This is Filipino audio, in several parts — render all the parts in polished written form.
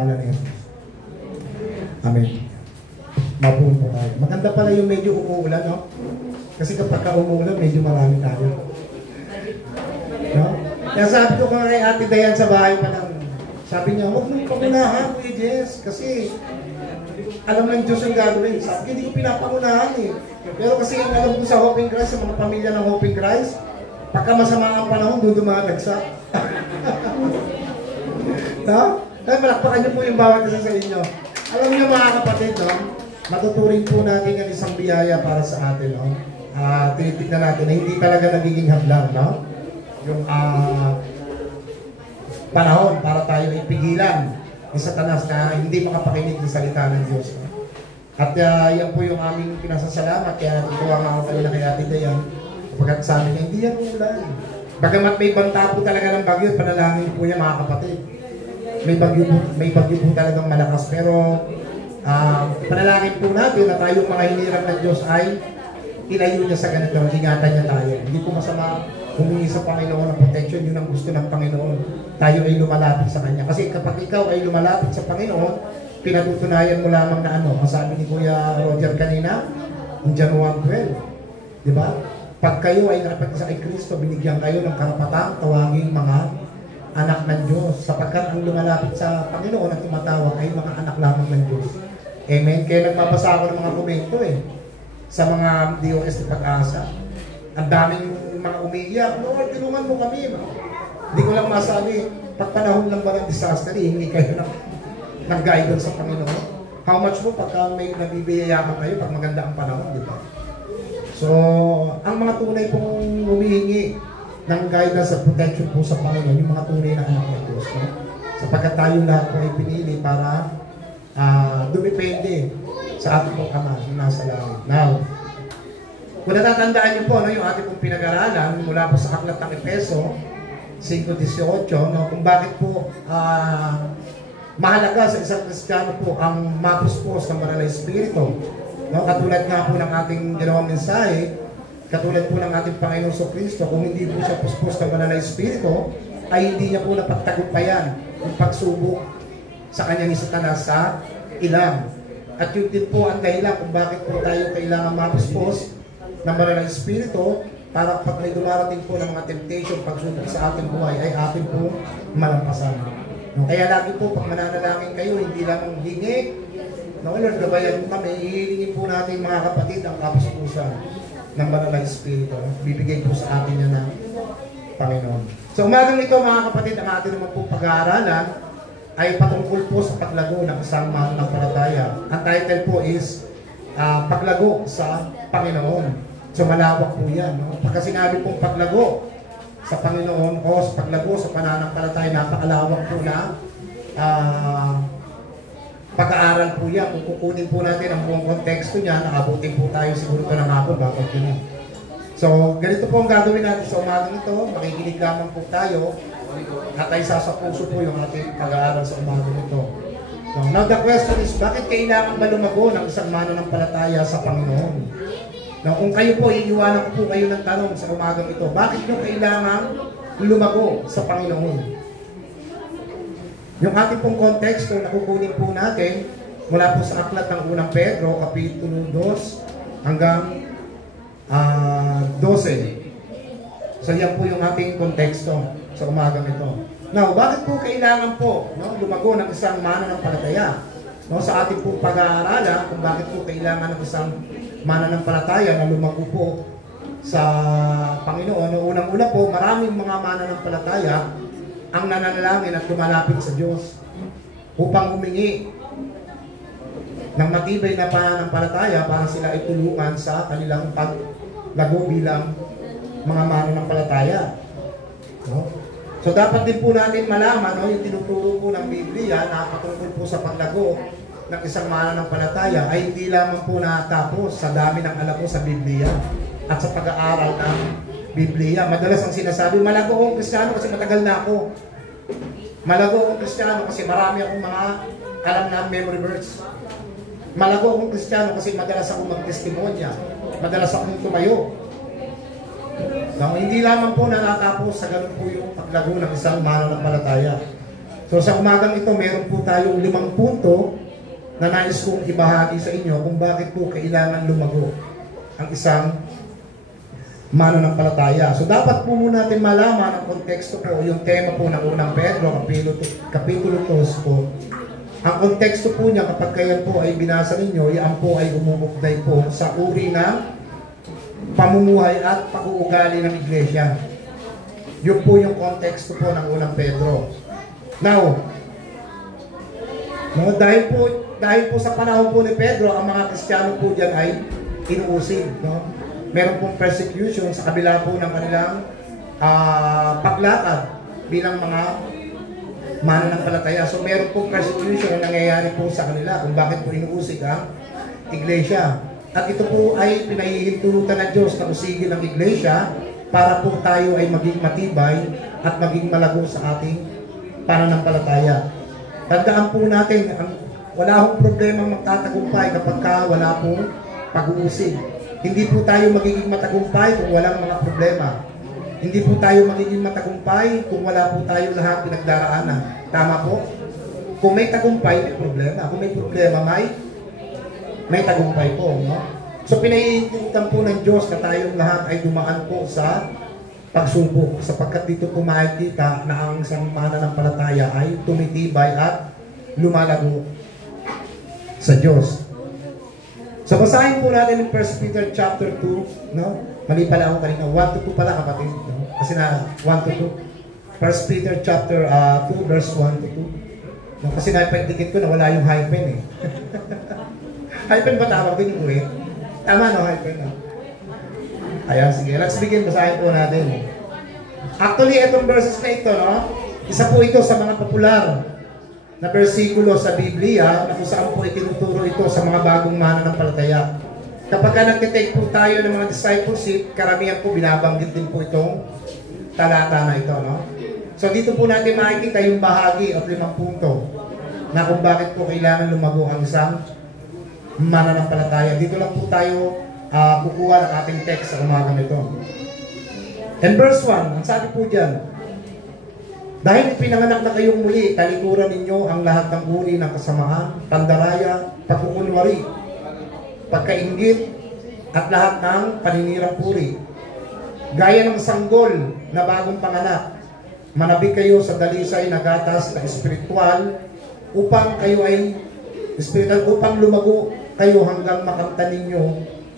Amen. Mabuhay po tayo. Maganda pala yung medyo umuulan, no? Kasi kapag umuulan, medyo marami tayo. No? Kaya sabi ko kay Ate Dayan sa bahay pa lang, sabi niya, huwag mong pangunahan, Kuya Jess, kasi alam ng Diyos ang gagawin. Sabi ko, hindi ko pinapangunahan eh. Pero kasi yung alam ko sa Hope in Christ, sa mga pamilya ng Hope in Christ, pagka masama ang panahon, doon dumadagsa. No? Kaya malakpakan niyo po yung bawat isa sa inyo. Alam niyo mga kapatid, no? Matuturing po natin yung isang biyaya para sa atin, no? Tinitignan natin na hindi talaga nagiging hadlang, no? Yung panahon para tayo ipigilan ni Satanas na hindi makapakinig ng salita ng Diyos. No? At yan po yung aming pinasasalamat. Kaya tutuwa nga ako kanina kay Ate Dayan. Kapag sabi niya, hindi yan ulan. Bagamat may banta po talaga ng bagyo, panalangin po niya mga kapatid. May bagyo po talagang malakas. Pero panalangin po natin na tayong mga hinirang ng Diyos ay ilayo niya sa ganito, ingatan niya tayo. Hindi po masama humingi sa Panginoon ng protection, yun ang gusto ng Panginoon. Tayo ay lumalapit sa Kanya. Kasi kapag ikaw ay lumalapit sa Panginoon, pinatutunayan mo lamang na ano, ang sabi ni Kuya Roger kanina, in John 1:12. Diba? Pag kayo ay nakapag-isa kay Kristo, binigyan kayo ng karapatang tawaging mga anak ng Diyos. Sapagkat ang lumalapit sa Panginoon at tumatawag ay mga anak lamang ng Diyos. Amen? Kaya nagpapasa ako ng mga komento sa mga DOS na Pag-asa. Ang daming mga umiiyak, Lord, tulungan mo kami. Hindi ko lang masabi, pag panahon lang ba ng disaster, hingi kayo ng guidance sa Panginoon. How much mo pagka may nabibiyayaman kayo pag maganda ang panahon, di ba? So, ang mga tunay pong humihingi ng guidance at protection po sa Panginoon, yung mga tunay na anak ng Diyos. No? Sapagkat tayo lahat po ay pinili para dumipende sa ating pong Ama na nasa langit. Now, kung natatandaan niyo po, no, yung ating pong pinag-aralan mula po sa Aklat ng Efeso 5:18, no, kung bakit po mahalaga sa isang Kristiyano po ang mapuspos ng Banal na Espiritu. No, katulad nga po ng ating ginawang mensahe, katulad po ng ating Panginoon sa Kristo, kung hindi po siya puspos ng Banal na Espiritu, ay hindi niya po napagtagumpayan yung pagsubok sa kanyang Satanas sa ilang. At yun din po ang dahilan kung bakit po tayo kailangan mapuspos ng Banal na Espiritu para pag may dumarating po ng mga temptation, pagsubok sa ating buhay, ay ating po malampasan. No, kaya lagi po, pag mananalangin kayo, hindi lang ang hingi, no, Lord, gabayan mo kami, hihilingin po natin mga kapatid ang kapuspusan ng Banal na Espiritu. Bibigay po sa atin yan ng Panginoon. So umagang ito mga kapatid, ang atin naman po pag-aaralan ay patungkol po sa paglago ng isang mananampalataya. Ang title po is Paglago sa Panginoon. So malawak po yan. No? Pagka sinabi pong paglago sa Panginoon o sa paglago sa pananampalataya, napakalawak po na pag-aaral po yan. Kung kukunin po natin ang buong konteksto niya, nakabutin po tayo siguro ito ng hapon, bakit yun. So, ganito po ang gagawin natin sa umagang ito. Makikinig lamang po tayo at ay sasapuso po yung ating pag-aaral sa umagang ito. So, now the question is, bakit kailangan ba lumago ng isang mananampalataya sa Panginoon? Now, kung kayo po, iiwanan ko po kayo ng tanong sa umagang ito, bakit nyo kailangan lumago sa Panginoon? Yung ating pong konteksto na kukunin po natin mula po sa aklat ng unang Pedro, Kapitulo 2 hanggang 12. So yan po yung ating konteksto sa umagang ito. Now, bakit po kailangan po lumago ng isang mananampalataya? Sa ating pong pag-aaralan kung bakit po kailangan ng isang mananampalataya na lumago po sa Panginoon. Unang-una po, maraming mga mananampalataya ang nananalangin at lumalapit sa Diyos upang humingi ng matibay na pananampalataya para sila ay tulungan sa kanilang paglago bilang mga mananampalataya. No? So dapat din po natin malaman, yung tinuturo po ng Biblia na patungkol po sa paglago ng isang mananampalataya ay hindi lamang po natapos sa dami ng alam mo sa Biblia at sa pag-aaral ng Biblia. Madalas ang sinasabi, malago akong Kristiyano kasi matagal na ako. Malago akong Kristiyano kasi marami akong mga alam na memory verse. Malago akong Kristiyano kasi madalas akong mag-testimonya. Madalas akong tumayo. So, hindi lamang po natapos sa ganun po yung paglago ng isang mananampalataya. So sa umagang ito, meron po tayong 5 punto na nais kong ibahagi sa inyo kung bakit po kailangan lumago ang isang mananampalataya. So dapat po muna natin malaman ang konteksto po, yung tema po ng unang Pedro, Kapitulo 2 po. Ang konteksto po niya kapag kayan po ay binasa ninyo, yan po ay umumukday po sa uri ng pamumuhay at pag-uugali ng iglesia. Yun po yung konteksto po ng unang Pedro. Now, no, dahil po sa panahon po ni Pedro, ang mga Kristiyano po dyan ay inuusig. No? Meron pong persecution sa kabila po ng kanilang paglakad bilang mga mananampalataya. So meron pong persecution na nangyayari po sa kanila kung bakit po inuusig ang iglesia. At ito po ay pinahihintulutan ng Diyos na usigin ang iglesia para po tayo ay maging matibay at maging malago sa ating pananampalataya. Tandaan po natin, wala akong problema magtatagumpay kapag wala pong pag-uusig. Hindi po tayo magiging matagumpay kung walang mga problema. Hindi po tayo magiging matagumpay kung wala po tayo lahat pinagdaraanan. Tama po? Kung may tagumpay, may problema. Kung may problema, may tagumpay po. No? So pinahihintulutan po ng Diyos na tayong lahat ay dumaan po sa pagsubok, sapagkat dito po makikita na ang isang mananampalataya ay tumitibay at lumalago sa Diyos. So basahin po natin yung 1 Peter chapter 2, no? Mali pala ako kanina, 1-2 pala kapatid, no? Kasi na 1-2. 1 Peter chapter 2 verse 1-2. No? Kasi naipagdikit ko na wala yung hyphen eh. Hyphen ba tawag din yung uwi? Tama no, hyphen no? Ayan, sige. Let's begin. Basahin po natin. Actually, itong verses na ito, no? Isa po ito sa mga popular na bersikulo sa Biblia na kung saan po itinuturo ito sa mga bagong mananampalataya. Kapag nagtitake po tayo ng mga discipleship, karamihan po binabanggit din po itong talata na ito, no? So, dito po natin makikita yung bahagi at 5 punto na kung bakit po kailangan lumago ang isang mananampalataya. Dito lang po tayo kukuha ng ating text sa umagang ito. And verse 1, ang sabi po dyan, dahil ipinanganak na kayong muli, talikuran ninyo ang lahat ng uri ng kasamaan, pandaraya, pagkukunwari, pagkainggit, at lahat ng paninirang puri. Gaya ng sanggol na bagong panganak, manabik kayo sa dalisay na gatas na espiritual upang kayo ay upang lumago kayo hanggang makamtan ninyo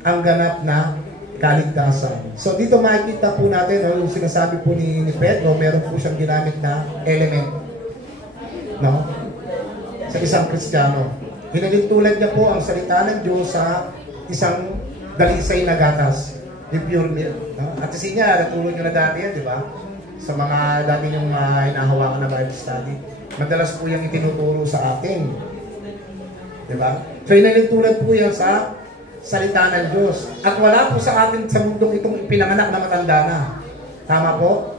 ang ganap na kaligtasan. So dito makikita po natin, yung sinasabi po ni Pedro, meron po siyang ginamit na element, no? Sa isang Kristiyano. Hinalintulad niya po ang salita ng Diyos sa isang dalisay na gatas, yung pure milk. No? At kasi niya, natulog nyo na dati yan, di ba? Sa mga dati yung hinahawakan na Bible study. Madalas po yung itinuturo sa atin. Di ba? So hinalintulad po yan sa salita ng Diyos. At wala po sa atin sa mundong itong ipinanganak na matanda na. Tama po?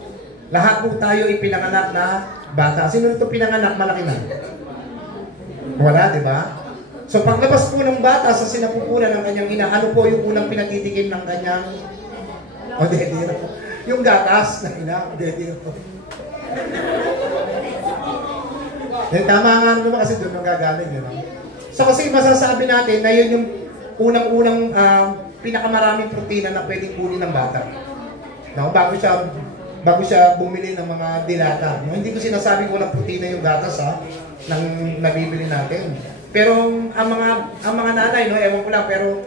Lahat po tayo ipinanganak na bata. Sino ito pinanganak? Malaki na. Wala, di ba? So paglabas po ng bata sa sinapupunan ng kanyang ina, ano po yung unang pinatitikim ng kanyang dedira po? Yung gatas ng ina, dedira po. Tama nga naman kasi doon ang gagaling. You know? So kasi masasabi natin na yun yung unang-unang pinakamaraming protina na pwedeng kunin ng bata. No? Bago siya bumili ng mga dilata. No? Hindi ko sinasabing walang protina yung gatas nang nabibili natin. Pero ang mga nanay, no, ewan ko lang, pero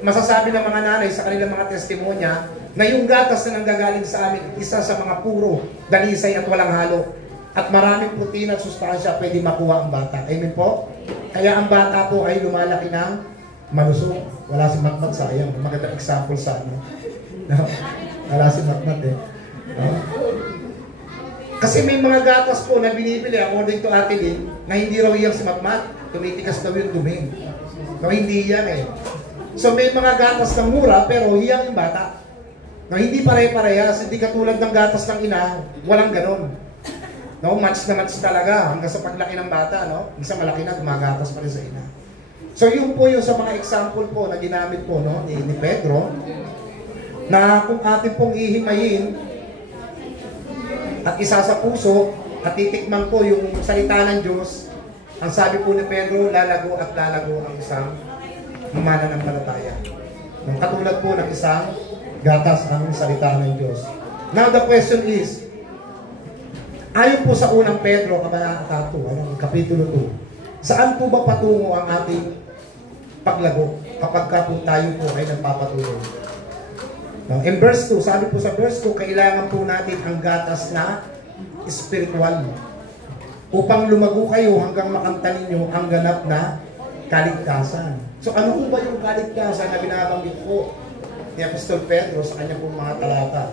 masasabi ng mga nanay sa kanilang mga testimonya na yung gatas na nanggagaling sa amin, isa sa mga puro, dalisay at walang halo. At maraming protina at sustansya pwede makuha ang bata. Amen po? Kaya ang bata po ay lumalaki ng malusog. Wala si Matmat, sayang. Magandang example sa ano. No? Wala si Matmat eh. No? Kasi may mga gatas po na binibili, according to Ate Lynn, na hindi raw iyang si Matmat. Tumitikas daw yung dumi. No, hindi yan eh. So may mga gatas na mura, pero hiyang yung bata. No, hindi pare-parehas. Hindi katulad ng gatas ng ina, walang ganon. No, match na match talaga hanggang sa paglaki ng bata, no? Isa malaki na, gumagatas pa rin sa ina. So yun po yung sa mga example po na ginamit po, no, ni Pedro, na kung atin pong ihimayin at isa sa puso at titikman ko yung salita ng Diyos, ang sabi po ni Pedro, lalago at lalago ang isang mananampalataya. Katulad po ng isang gatas ang salita ng Diyos. Now the question is, ayon po sa unang Pedro, kabanata 2, kapitulo 2, saan po ba patungo ang ating paglago kapag ka po tayo po ay nagpapatuloy? In verse 2, sabi po sa verse 2, kailangan po natin ang gatas na spiritual upang lumago kayo hanggang makamtan ninyo ang ganap na kaligtasan. So ano po ba yung kaligtasan na binabanggit po ni Apostol Pedro sa kanyang pong mga talata?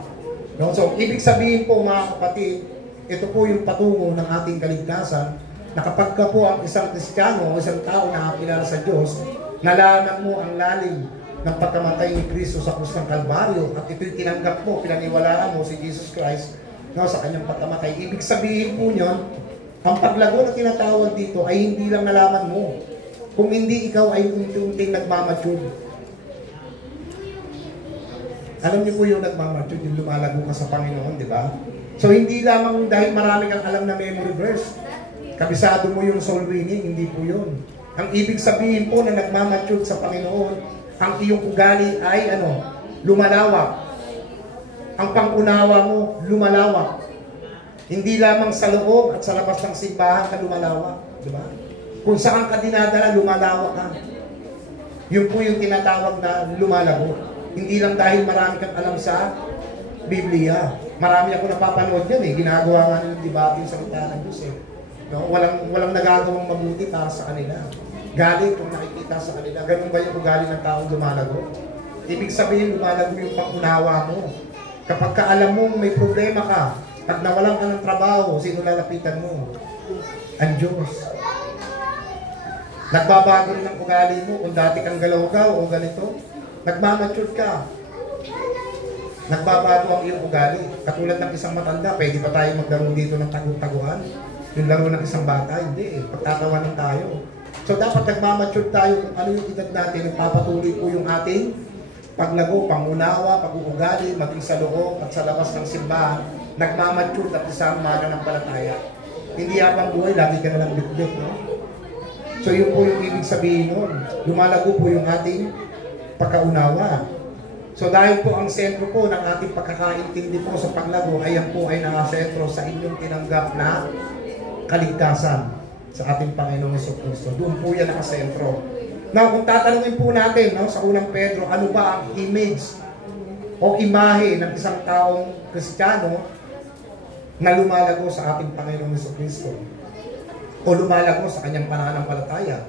No? So ibig sabihin po mga kapatid, ito po yung patungo ng ating kaligtasan na kapag ka po ang isang Kristiyano o isang tao na nakakilala sa Diyos, nalaman mo ang lalim ng pagkamatay ni Kristo sa krus ng Kalbaryo at ito'y tinanggap mo, pinaniwalaan mo si Jesus Christ sa kanyang pagkamatay. Ibig sabihin po nyon, ang paglago na tinatawag dito ay hindi lang nalaman mo, kung hindi ikaw ay unti-unting nagmamature. Alam niyo po yung nagmamature, yung lumalago ka sa Panginoon, di ba? So hindi lamang dahil marami kang alam na memory verse, kabisado mo yung soul winning, hindi po yun. Ang ibig sabihin po na nagmamature sa Panginoon, ang iyong ugali ay lumalawak. Ang pangunawa mo, lumalawak. Hindi lamang sa loob at sa labas ng simbahan ka lumalawak. Di ba? Kung saan ka dinadala, lumalawak ka. Yun po yung tinatawag na lumalago. Hindi lang dahil marami kang alam sa Biblia. Marami ako napapanood yan ginagawa nga ng debate sa salita ng Diyos No? Walang nagagawang mabuti para sa kanila. Galit kung nakikita sa kanila. Ganun ba yung ugali ng taong lumalago? Ibig sabihin, lumalago yung pangunawa mo. Kapag ka alam mo may problema ka, pag nawalan ka ng trabaho, sino lalapitan mo? Ang Diyos. Nagbabago rin ang ugali mo. Kung dati kang galaw-gaw o ganito, nagmamature ka. Nagbabago ang iyong ugali. Katulad ng isang matanda, pwede pa tayo maglaro dito ng tagong-taguan? Yung laro ng isang bata, hindi pagtatawanan tayo. So dapat nagmamature tayo kung ano yung edad natin, nagpapatuloy po yung ating paglago, pangunawa, pag-uugali, maging sa loob at sa labas ng simbahan, nagmamature at isang mananampalataya. Hindi habang buhay, lagi ka na lang bitbit, no? So yun po yung ibig sabihin nun. Lumalago po yung ating pagkaunawa. So dahil po ang sentro po ng ating pagkakaintindi po sa paglago, ayan po ay nakasentro sa inyong tinanggap na kaligtasan sa ating Panginoong Jesucristo. Doon po yan nakasentro. Now, kung tatanungin po natin sa unang Pedro, ano ba ang image o imahe ng isang taong Kristiyano na lumalago sa ating Panginoong Jesucristo o lumalago sa kanyang pananampalataya?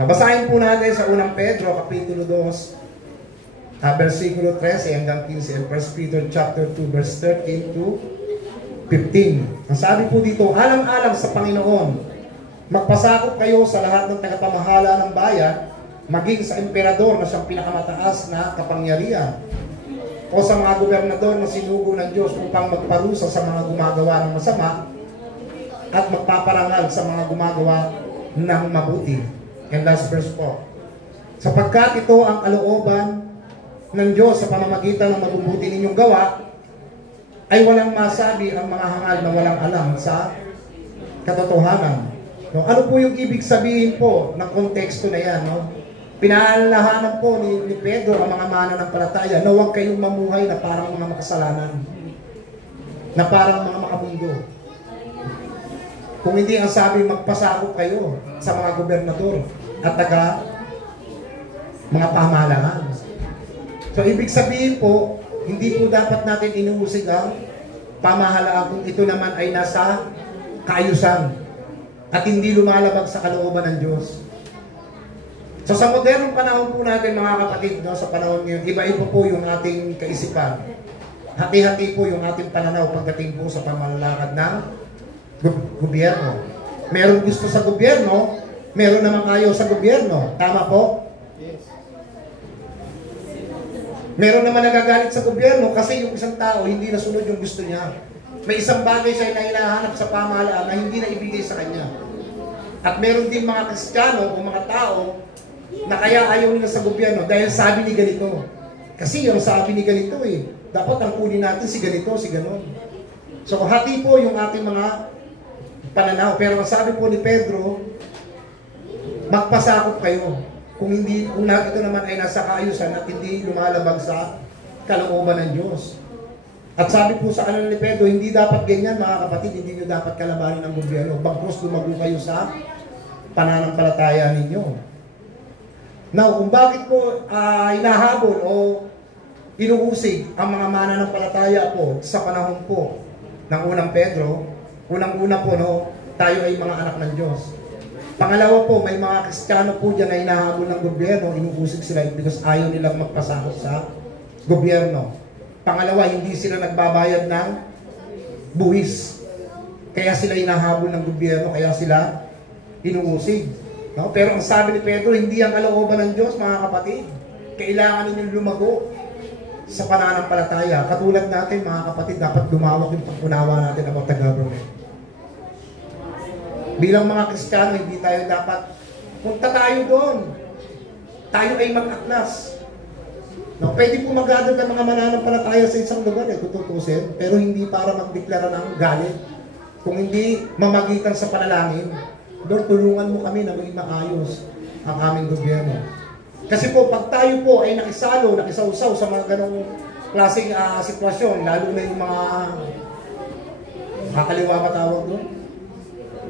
Nabasahin po natin sa unang Pedro, kapitulo 2, versikulo 13 hanggang 15, and 1 Peter chapter 2, verse 13 to 15. Ang sabi po dito, alang-alang sa Panginoon, magpasakop kayo sa lahat ng tagapamahala ng bayan, maging sa emperador na siyang pinakamataas na kapangyarihan, o sa mga gobernador na sinugo ng Diyos upang magparusa sa mga gumagawa ng masama at magpaparangal sa mga gumagawa ng mabuti. And last verse po. Sapagkat ito ang kalooban ng Diyos sa pamamagitan ng mabubuti ninyong gawa, ay walang masabi ang mga hangal na walang alam sa katotohanan. No, ano po yung ibig sabihin po ng konteksto na yan? No? Pinaalalahanan po ni Pedro ang mga mananampalataya na huwag kayong mamuhay na parang mga makasalanan, na parang mga makamundo. Kung hindi ang sabi, magpasakop kayo sa mga gobernador at mga pamahalaan. So ibig sabihin po, hindi po dapat natin inuusig ang pamahalaan kung ito naman ay nasa kaayusan at hindi lumalabag sa kalooban ng Diyos. So sa modernong panahon po natin mga kapatid, sa panahon ngayon, iba-iba po yung ating kaisipan. Hati-hati po yung ating pananaw pagdating po sa pamamalakad ng gobyerno. Meron gusto sa gobyerno, meron naman ayaw sa gobyerno. Tama po? Yes. Meron naman nagagalit sa gobyerno kasi yung isang tao hindi nasunod yung gusto niya. May isang bagay siya na hinahanap sa pamahalaan na hindi na ibigay sa kanya. At meron din mga Kristiyano o mga tao na kaya ayaw nila sa gobyerno dahil sabi ni ganito. Kasi yung sabi ni ganito dapat ang kunin natin si ganito, si ganon. So hati po yung ating mga pananaw. Pero sabi po ni Pedro, magpasakop kayo. Kung ito naman ay nasa kaayusan at hindi lumalabag sa kalooban ng Diyos. At sabi po sa kanila ni Pedro, hindi dapat ganyan mga kapatid, hindi nyo dapat kalabanin ng gobyerno. Bagkus lumago kayo sa pananampalataya ninyo. Now, kung bakit po hinahabol o inuusig ang mga mananampalataya po sa panahon po ng unang Pedro, unang-una po, no, tayo ay mga anak ng Diyos. Pangalawa po, may mga Kristiyano po dyan na hinahabol ng gobyerno, inuusig sila because ayaw nilang magpasakop sa gobyerno. Pangalawa, hindi sila nagbabayad ng buwis. Kaya sila hinahabol ng gobyerno, kaya sila inuusig. No? Pero ang sabi ni Pedro, hindi ang kalooban ng Diyos, mga kapatid. Kailangan ninyong lumago sa pananampalataya. Katulad natin, mga kapatid, dapat lumawak yung pag-unawa natin about the government. Bilang mga Kristiyano, hindi tayo dapat, punta tayo doon. Tayo ay mag-aklas. No, pwede po mag-gather ng mga mananampalataya sa isang lugar, kung tutusin, pero hindi para magdeklara ng galit. Kung hindi mamagitan sa panalangin, Lord, tulungan mo kami na maging maayos ang aming gobyerno. Kasi po, pag tayo po ay nakisawsaw sa mga ganong klaseng sitwasyon, lalo na yung mga kakaliwa matawag doon.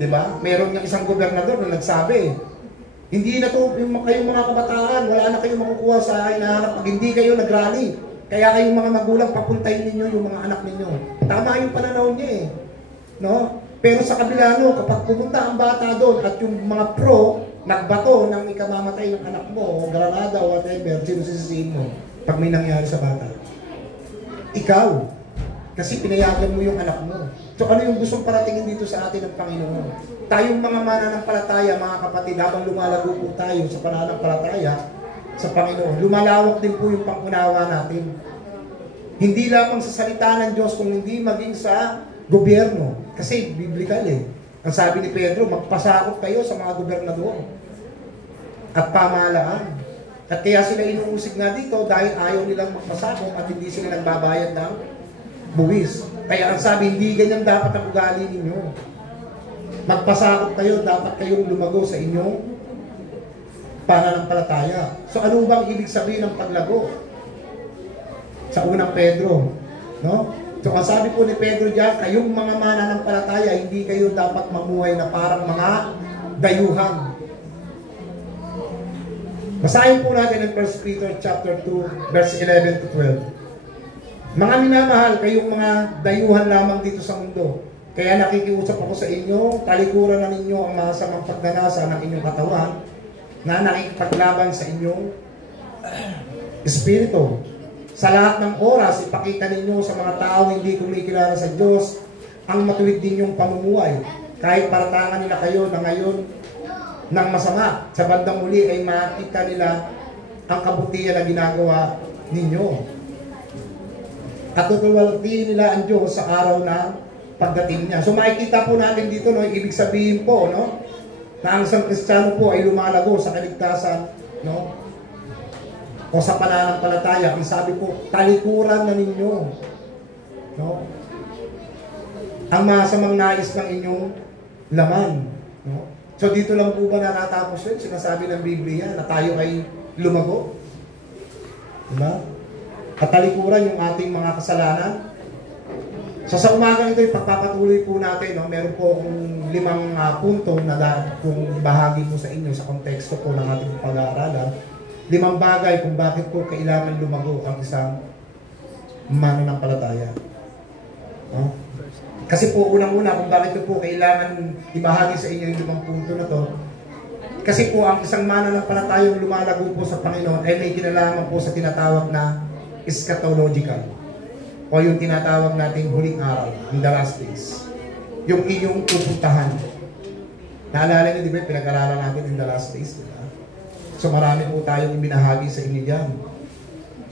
Diba? Meron yung isang gobernador na nagsabi, hindi na to yung kayong mga kabataan, wala na kayong makukuha sa hinahanap pag hindi kayo nagrally. Kaya kayong mga magulang, papuntahin ninyo yung mga anak ninyo. Tama yung pananaw niya eh. No? Pero sa kabila no, kapag pumunta ang bata doon at yung mga pro nagbato ng ikamamatay ng anak mo, o granada o whatever, sino sisisihin mo pag may nangyari sa bata? Ikaw. Kasi pinayagan mo yung anak mo. So ano yung gustong paratingin dito sa atin ng Panginoon? Tayong mga mananampalataya, mga kapatid, habang lumalago po tayo sa pananampalataya sa Panginoon, lumalawak din po yung pangunawa natin. Hindi lamang sa salita ng Diyos, kung hindi maging sa gobyerno. Kasi biblical eh. Ang sabi ni Pedro, magpasakop kayo sa mga gobernador at pamahalaan. At kaya sila inuusig na dito dahil ayaw nilang magpasakop at hindi sila nagbabayad ng buwis. Kaya ang sabi, hindi ganyan dapat ang ugali ninyo. Magpasakop kayo, dapat kayong lumago sa inyong pananampalataya. So ano bang ibig sabihin ng paglago? Sa unang Pedro, no? So ang sabi po ni Pedro diyan, kayong mga mananampalataya, hindi kayo dapat mamuhay na parang mga dayuhan. Basahin po natin ang 1 Peter chapter 2, verse 11 to 12. Mga minamahal, kayong mga dayuhan lamang dito sa mundo. Kaya nakikiusap ako sa inyo, talikuran na ninyo ang masamang pagnanasa ng inyong katawan na nakikipaglaban sa inyong espiritu. Sa lahat ng oras, ipakita ninyo sa mga taong hindi kumikilala sa Diyos ang matuwid ninyong pamumuhay. Kahit paratangan nila kayo na ngayon ng masama, sa bandang uli ay makita nila ang kabutihan na ginagawa ninyo. Katutuwaltiin nila ang Diyos sa araw na pagdating niya. So makikita po natin dito, no, ibig sabihin po, no, na ang isang Kristiyano po ay lumalago sa kaligtasan, no, o sa pananampalataya. Ang sabi po, talikuran na ninyo, no, ang masamang nais ng inyong laman, no. So dito lang po ba nakatapos yun? Sinasabi ng Biblia na tayo ay lumago, diba? Katalikuran yung ating mga kasalanan. So sa umaga ito, pagpapatuloy po natin, no? Meron po akong 5 punto na kung bahagi mo sa inyo sa konteksto po ng ating pag-aaralan. 5 bagay kung bakit po kailangan lumago ang isang mananampalataya. No? Kasi po unang-una kung bakit po kailangan ibahagi sa inyo yung 5 punto na to. Kasi po ang isang mananampalatayang lumalago po sa Panginoon ay may kinalaman po sa tinatawag na eschatological o yung tinatawag nating huling araw, in the last days. Yung inyong pupuntahan. Naalala niyo, di ba, pinag-aralan natin in the last days, di ba? So marami po tayong ibinahagi sa inyo dyan.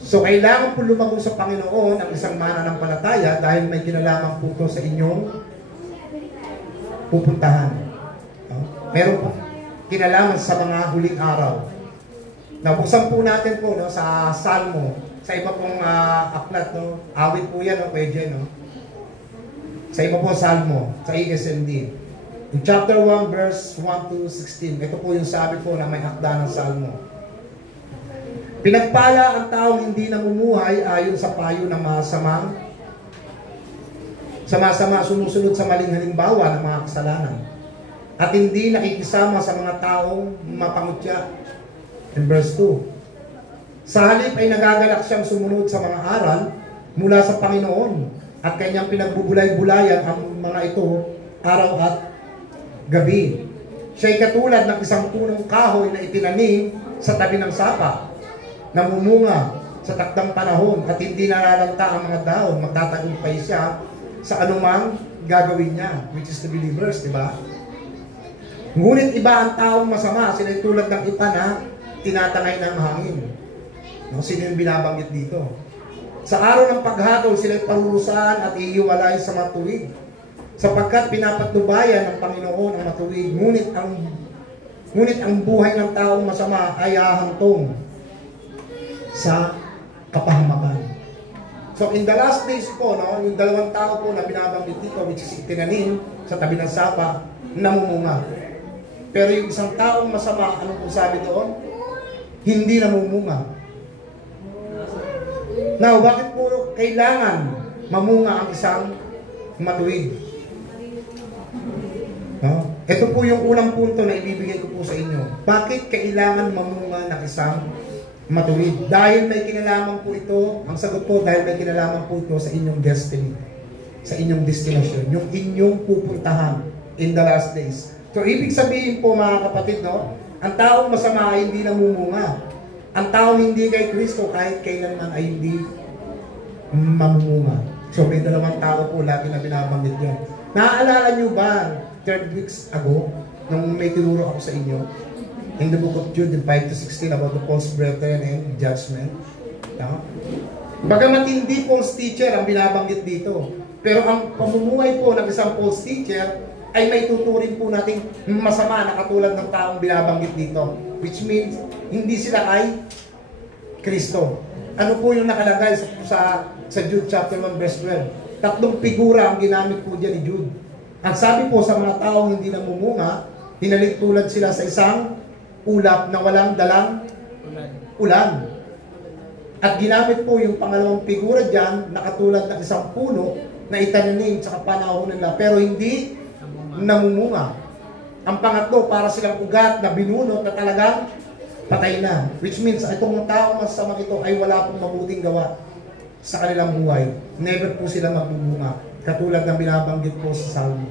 So kailangan po lumago sa Panginoon ang isang mananampalataya dahil may kinalaman po ito sa inyong pupuntahan. No? Meron po kinalaman sa mga huling araw. Nabuksan po natin po, no, sa Salmo, sa iba pong aklat, no? Awit po yan, no? Pwede, no? Sa iba po Salmo, sa ESND. In chapter 1, verse 1 to 16, ito po yung sabi po na may akda ng Salmo. Pinagpala ang taong hindi namumuhay ayon sa payo ng masamang sama-sama sumusunod sa maling halimbawa ng mga kasalanan at hindi nakikisama sa mga taong mapangutya. In verse 2, sa halip ay nagagalak siyang sumunod sa mga aral mula sa Panginoon at kanyang pinagbubulay-bulayan ang mga ito araw at gabi. Siya'y katulad ng isang punong kahoy na itinanim sa tabi ng sapa, namumunga sa takdang panahon at hindi naralanta ang mga dahon. Magtatagumpay siya sa anumang gagawin niya, which is the believers, di ba? Ngunit iba ang taong masama, sila tulad ng ipa na tinatangay ng hangin. No, sino yung binabanggit dito? Sa araw ng paghatol, sila parurusahan at iiwalay sa matuwid, sapagkat pinapatnubayan ng Panginoon ang matuwid, ngunit ang buhay ng taong masama ay hahantong sa kapahamakan. So in the last days po, no, yung dalawang tao po na binabanggit dito, which is tinanim sa tabi ng sapa, namumunga. Pero yung isang taong masama, ano po sabi doon? Hindi namumunga. Now, bakit po kailangan mamunga ang isang matuwid? No? Ito po yung unang punto na ibibigay ko po sa inyo. Bakit kailangan mamunga ng isang matuwid? Dahil may kinalaman po ito, ang sagot po, dahil may kinalaman po ito sa inyong destiny, sa inyong destination, yung inyong pupuntahan in the last days. So, ibig sabihin po mga kapatid, no, ang taong masama ay hindi namumunga. Ang taong hindi kay Kristo, kahit kailanman ay hindi mamumunga. So, may dalawang tao po lagi na binabanggit yun. Naaalala nyo ba, 3 weeks ago, nung may tinuro ako sa inyo, in the book of Jude, 5 to 16, about the false brethren and judgment. No? Bagamat hindi false teacher ang binabanggit dito, pero ang pamumuhay po ng isang false teacher ay may tuturin po nating masama na katulad ng taong binabanggit dito. Which means, hindi sila ay Kristo. Ano po yung nakalagay sa Jude chapter 1 verse 12? 3 figura ang ginamit po dyan ni Jude. Ang sabi po sa mga taong hindi namumunga, hinalit tulad sila sa isang ulap na walang dalang ulan. At ginamit po yung pangalawang figura dyan na katulad ng isang puno na itananim sa panahon nila pero hindi namumunga. Ang pangatlo, para silang ugat na binunot na talagang patay na. Which means, itong taong masamang ito ay wala pong mabuting gawa sa kanilang buhay. Never po sila magbubunga. Katulad ng binabanggit po sa Salmo.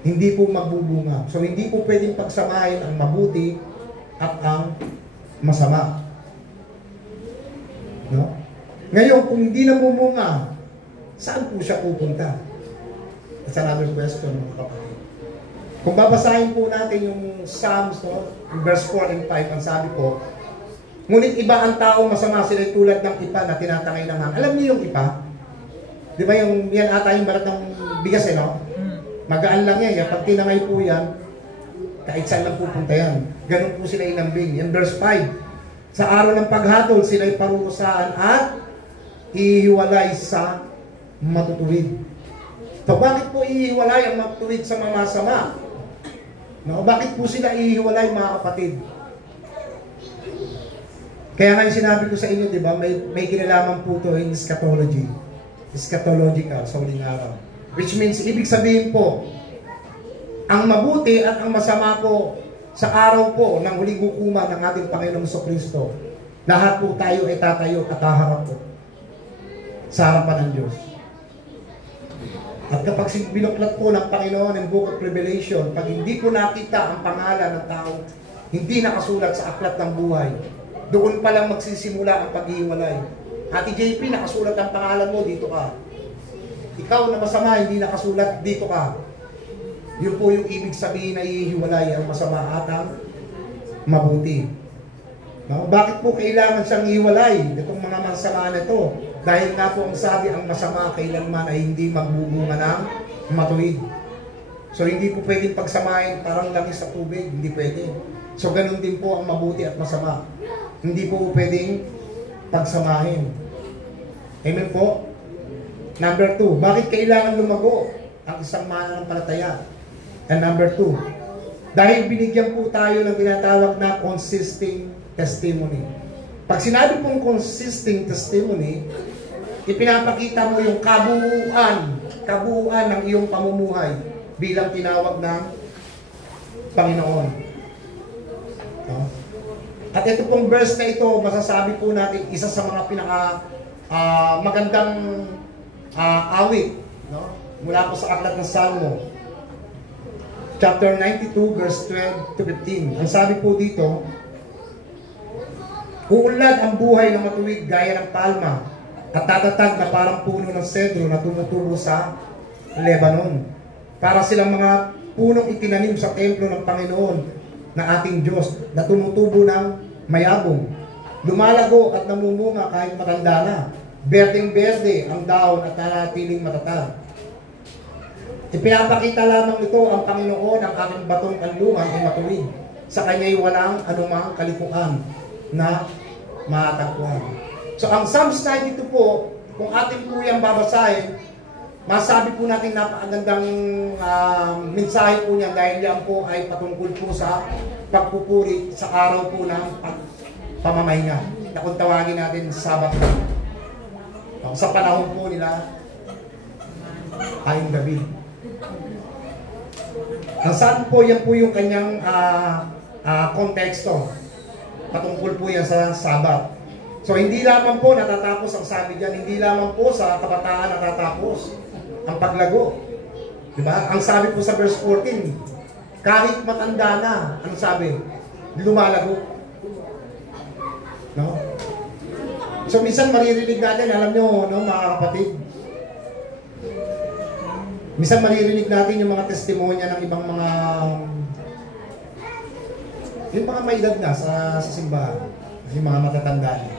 Hindi po magbubunga. So, hindi po pwedeng pagsamahin ang mabuti at ang masama. No? Ngayon, kung hindi namumunga, saan po siya pupunta? That's another question, mga kapatid. Kung babasahin po natin yung Psalms, no, verse 4 and 5, ang sabi po, ngunit iba ang taong masama, sila tulad ng ipa na tinatangay ng hangin. Alam niyo yung ipa? Di ba yung, yan ata yung balat ng bigas, eh, no? Magaan lang yan. Pag tinangay po yan, kahit saan lang pupunta yan. Ganun po sila inambing. Yan verse 5. Sa araw ng paghatol, sila'y parurusahan at ihiwalay sa matutuwid. So, bakit po ihiwalay ang matuwid sa mga masama? No? Bakit po sila ihiwalay, mga kapatid? Kaya nga yung sinabi ko sa inyo, di ba, may kinalaman po ito in eschatology. Eschatological, sa huling araw. Which means, ibig sabihin po, ang mabuti at ang masama po sa araw po ng huling hukuman ng ating Panginoong Kristo, lahat po tayo ay tatayo at haharap po sa harapan ng Diyos. At kapag binuklat po ng Panginoon ng Book of Revelation, pag hindi po nakita ang pangalan ng tao, hindi nakasulat sa aklat ng buhay, doon pa lang magsisimula ang paghihiwalay. Ate JP, nakasulat ang pangalan mo, dito ka. Ikaw na masama, hindi nakasulat, dito ka. Yun po yung ibig sabihin na ihiwalay ang masama at ang mabuti. No? Bakit po kailangan siyang ihiwalay itong mga masama na ito? Dahil nga po ang sabi, ang masama kailanman ay hindi magbubunga ng matuwid. So hindi po pwedeng pagsamahin parang langis sa tubig, hindi pwede. So ganun din po ang mabuti at masama. Hindi po pwedeng pagsamahin. Amen po? Number 2, bakit kailangan lumago ang isang mananampalataya. And number 2, dahil binigyan po tayo ng tinatawag na consisting testimony. Pag sinabi pong consisting testimony, ipinapakita mo yung kabuuan ng iyong pamumuhay bilang tinawag ng Panginoon. No? At ito pong verse na ito, masasabi po natin, isa sa mga magandang awit, no? Mula po sa aklat ng Salmo, chapter 92, verse 12 to 15. Ang sabi po dito, uunlad ang buhay ng matuwid gaya ng palma, at tatatag na parang puno ng sedro na tumutubo sa Lebanon. Para silang mga punong itinanim sa templo ng Panginoon na ating Diyos, na tumutubo ng mayabong. Lumalago at namumunga kahit matanda na. Berdeng-berde ang dahon at nanatiling matatag. Ipinapakita lamang ito ang Panginoon, ang aking batong kanlungan ay matuwid. Sa Kanya'y walang anumang kalikuan na matatagpuan. So ang Psalms 92 po, kung ating po yung babasahin, masabi po natin napakagandang mensahe po niya dahil yan po ay patungkol po sa pagpupuri sa araw po ng pamamahinga. Na kung tawagin natin Sabat na. Sa panahon po nila Haring David. Ang saan po yan po yung kanyang konteksto. Patungkol po yan sa Sabat. So hindi lamang po natatapos ang sabi dyan, hindi lamang po sa kabataan natatapos ang paglago. Diba? Ang sabi po sa verse 14, kahit matanda na, ang sabi, lumalago. No? So minsan maririnig natin, alam nyo, no, mga kapatid, minsan maririnig natin yung mga testimonya ng ibang mga yung mga may edad na sa simbahan, yung mga matatanda na.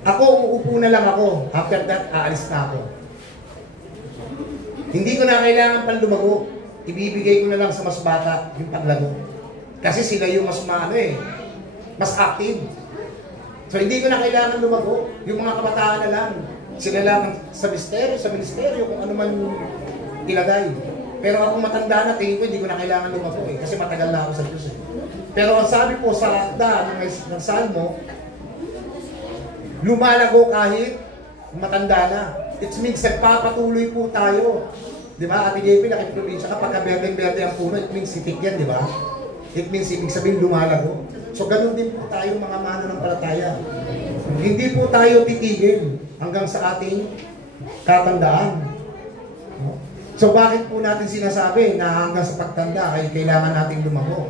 Ako, uupo na lang ako. After that, aalis na ako. Hindi ko na kailangan pang lumago. Ibibigay ko na lang sa mas bata yung paglago. Kasi sila yung mas mas active. So hindi ko na kailangan lumago. Yung mga kabataan na lang. Sila lang sa ministeryo, kung ano man ilagay. Pero ako matanda na, tingin ko hindi ko na kailangan lumago kasi matagal na ako sa Diyos Pero ang sabi po sa akda ng Salmo, lumalago kahit matanda na. It means nagpapatuloy po tayo. Di ba? Ate JP, nakiprobinsya kapag kaberdeng-berde ang puno, it means sitik yan, di ba? It means ibig sabihin lumalago. So ganun din po tayo mga mananampalataya. Hindi po tayo titigil hanggang sa ating katandaan. So bakit po natin sinasabi na hanggang sa pagtanda ay kailangan nating lumago?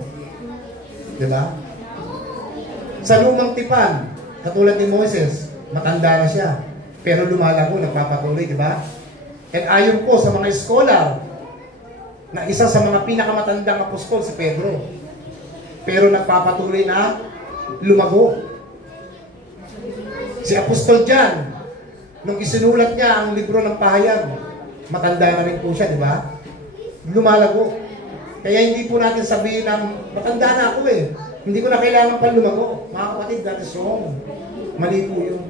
Di ba? Sa lumang tipan, katulad ni Moses, matanda na siya, pero lumalago, nagpapatuloy, di ba? And ayon po sa mga scholar, na isa sa mga pinakamatandang apostol si Pedro, pero nagpapatuloy na lumago. Si Apostol John, nung isinulat niya ang libro ng pahayag, matanda na rin po siya, di ba? Lumalago. Kaya hindi po natin sabihin ng, matanda na ako hindi ko na kailangan pa lumago. Mga kapatid, that is wrong. Mali po yun.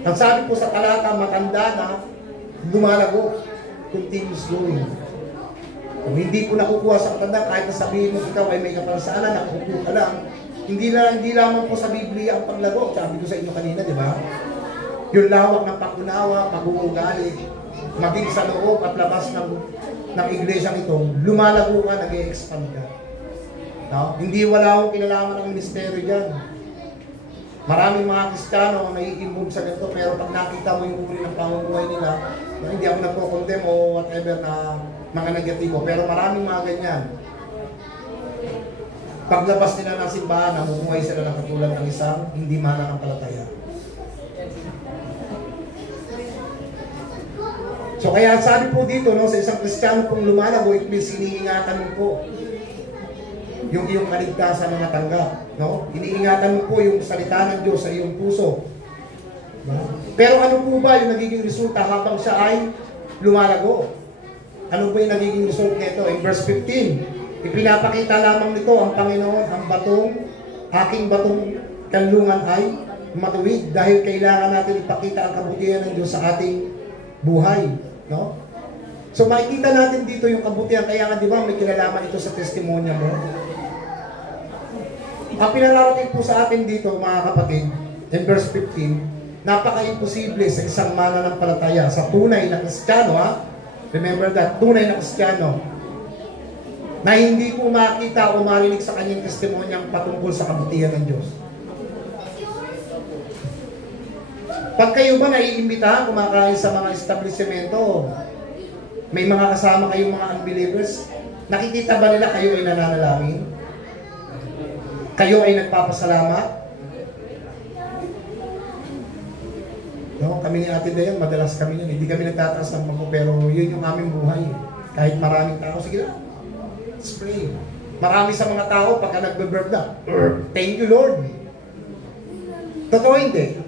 Ang sabi po sa talata, matanda na, lumalago, continuous going. Kung hindi po nakukuha sa matanda, kahit na sabihin mo ikaw ay may kapansanan, nakukuha ka lang, hindi lamang po sa Biblia ang paglago. Sabi ko sa inyo kanina, di ba? Yung lawak ng pag-unawa, pag-uugali, maging sa loob at labas ng iglesia ito, lumalago ka, nag-e-expand ka. No? Hindi wala akong kinalaman ng ministeryo dyan. Maraming mga Kristiyano ang nai-involve sa ganito, pero pag nakita mo yung uri ng pamumuhay nila, hindi ako nagko-condemn o whatever na mga negatibo, pero maraming mga ganyan. Paglabas nila ng simbahan, namumuhay sila ng katulad ng isang hindi mananampalataya. So kaya sabi po dito, no, sa isang Kristiyano pong lumalago, it means iniingatan mo po yung iyong kaligtasan na natanggap. No? Iniingatan mo po yung salita ng Diyos sa iyong puso. No? Pero ano po ba yung nagiging resulta habang siya ay lumalago? Ano ba yung nagiging result nito? In verse 15, ipinapakita lamang nito ang Panginoon, ang aking batong kanlungan ay matuwid dahil kailangan natin ipakita ang kabutihan ng Diyos sa ating buhay. No? So makikita natin dito yung kabutihan. Kaya nga, di ba, may kinalaman ito sa testimonya mo. Ang pinararating po sa atin dito, mga kapatid, in verse 15, napaka-imposible sa isang mananampalataya, sa tunay na Kristiyano, ha? Remember that, tunay na Kristiyano, na hindi po makita o marinig sa kanyang testimonyang patungkol sa kabutihan ng Diyos. Pag kayo ba naiimbitahan, kumakain sa mga establishmento, may mga kasama kayong mga unbelievers, nakikita ba nila kayo ay nananalangin? Kayo ay nagpapasalamat? No, kami ni Ate Dayan, madalas kami yun. Hindi kami nagtataas ng pagpo, pero yun yung aming buhay. Kahit maraming tao, sige lang. Let's pray. Marami sa mga tao, pagka nagbe-verb na, thank you Lord. Totoo hindi.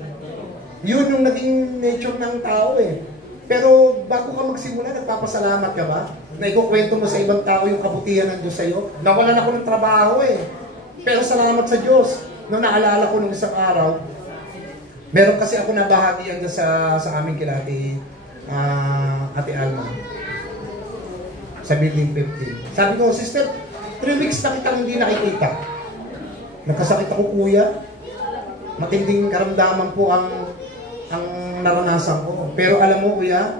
Yun yung naging nature ng tao eh. Pero bago ka magsimula, nagpapasalamat ka ba? Na ikukwento mo sa ibang tao yung kabutihan ng Diyos sa'yo? Nawalan ako ng trabaho eh. Pero salamat sa Diyos. Nung naalala ko nung isang araw, meron kasi ako nabahagian dyan sa aming kilati, Ate Alma, sa building 50. Sabi ko, sister, 3 weeks na kitang hindi nakikita. Nagkasakit ako, kuya. Matinding karamdaman po ang naranasan ko. Pero alam mo, kuya,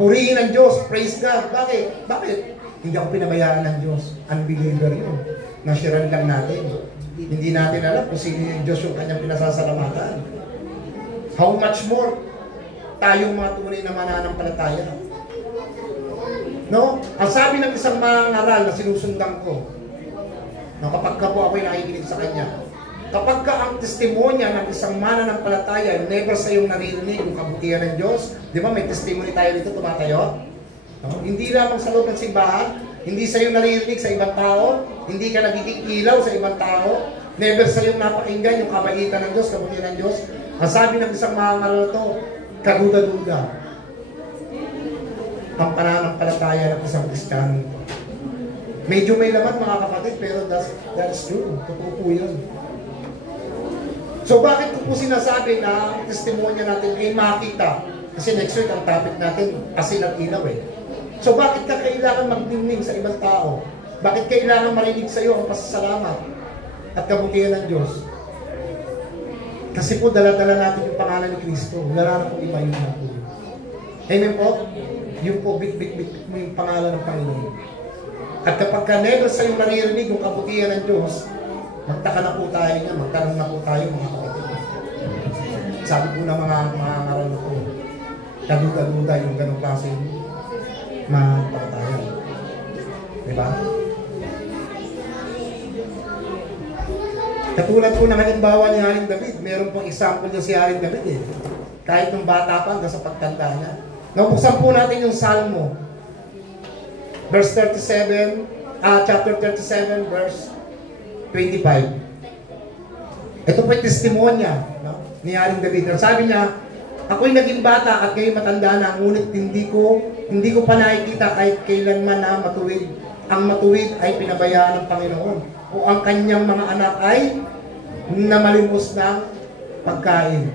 purihin ang Diyos, praise God. Bakit? Bakit? Hindi ako pinabayaan ng Diyos. Unbeliever yun. Nashiran lang natin. Hindi natin alam kung sino yung Diyos yung kanyang pinasasalamatan. How much more tayong mga tunay na mananampalataya. No? Ang sabi ng isang mangaral na sinusundan ko, no, kapag ka po ako'y nakikinig sa kanya, kapag ka ang testimonya ng isang mananampalataya, never sa iyong naririnig yung kabutihan ng Diyos, di ba may testimony tayo dito, tumatayo? No? Hindi lamang sa loob ng simbahan, hindi sa iyong naririnig sa ibang tao, hindi ka nagiging ilaw sa ibang tao, never sa iyong napakinggan yung kabaitan ng Diyos, kabutihan ng Diyos. Ang sabi ng isang mangaral to, kaduda-duda ang pananampalataya ng isang Kristiyano. Medyo may laman mga kapatid, pero that's true. Totoo po yun. So bakit ko po sinasabi na ang testimonya natin ay makita? Kasi next week ang topic natin, asin at ilaw eh. So bakit ka kailangan magdingning sa ibang tao? Bakit kailangan marinig sa iyo ang pasasalamat at kabutihan ng Diyos? Kasi po dala-dala natin yung pangalan ni Kristo. Wala na po iba yun na po. Amen po? Yung po bit mo yung pangalan ng Panginoon. At kapag ka never sa iyo naririnig yung kabutihan ng Diyos, magtaka na po tayo niya, magtanong na po tayo mga kapatid. Sabi po ng mga ngaral na po, kaduda-duda yung ganong klase magpapatayan. Diba? Katulad po ng halimbawa ni Haring David, meron pong example niya si Haring David eh. Kahit nung bata pa hanggang sa pagtanda niya. Nabuksan po natin yung Salmo. Verse 37, chapter 37, verse 25. Ito po yung testimonya, no, ni Haring David. Sabi niya, ako'y naging bata at ngayon matanda na, ngunit hindi ko pa nakikita kahit kailanman na matuwid. Ang matuwid ay pinabayaan ng Panginoon. O ang kanyang mga anak ay namalimos ng pagkain.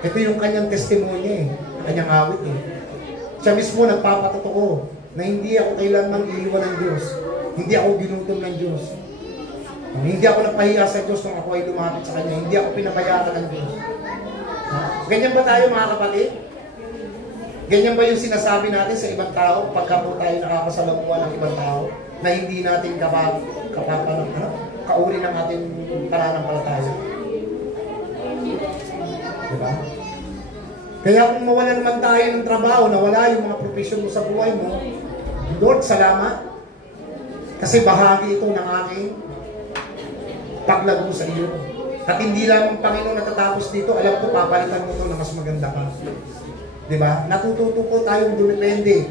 Ito yung kanyang testimonya eh, kanyang awit eh. Siya mismo nagpapatotoo na hindi ako kailanman iiwan ng Diyos. Hindi ako ginutom ng Diyos. Hindi ako napahiya sa Diyos nung ako ay lumapit sa Kanya. Hindi ako pinabayaan ng Diyos. Ganyan ba tayo mga kapatid? Ganyan ba yung sinasabi natin sa ibang tao pagka po tayo nakakasalamuha ng ibang tao na hindi natin kauri ng ating pananampalataya? Diba? Kaya kung mawala naman tayo ng trabaho, nawala yung mga profesyon mo sa buhay mo, Lord, salamat. Kasi bahagi ito ng aking paglago sa iyo. At hindi lamang Panginoon natatapos dito, alam ko papalitan mo ito na mas maganda ka. Diba? Natututo ko tayong dumepende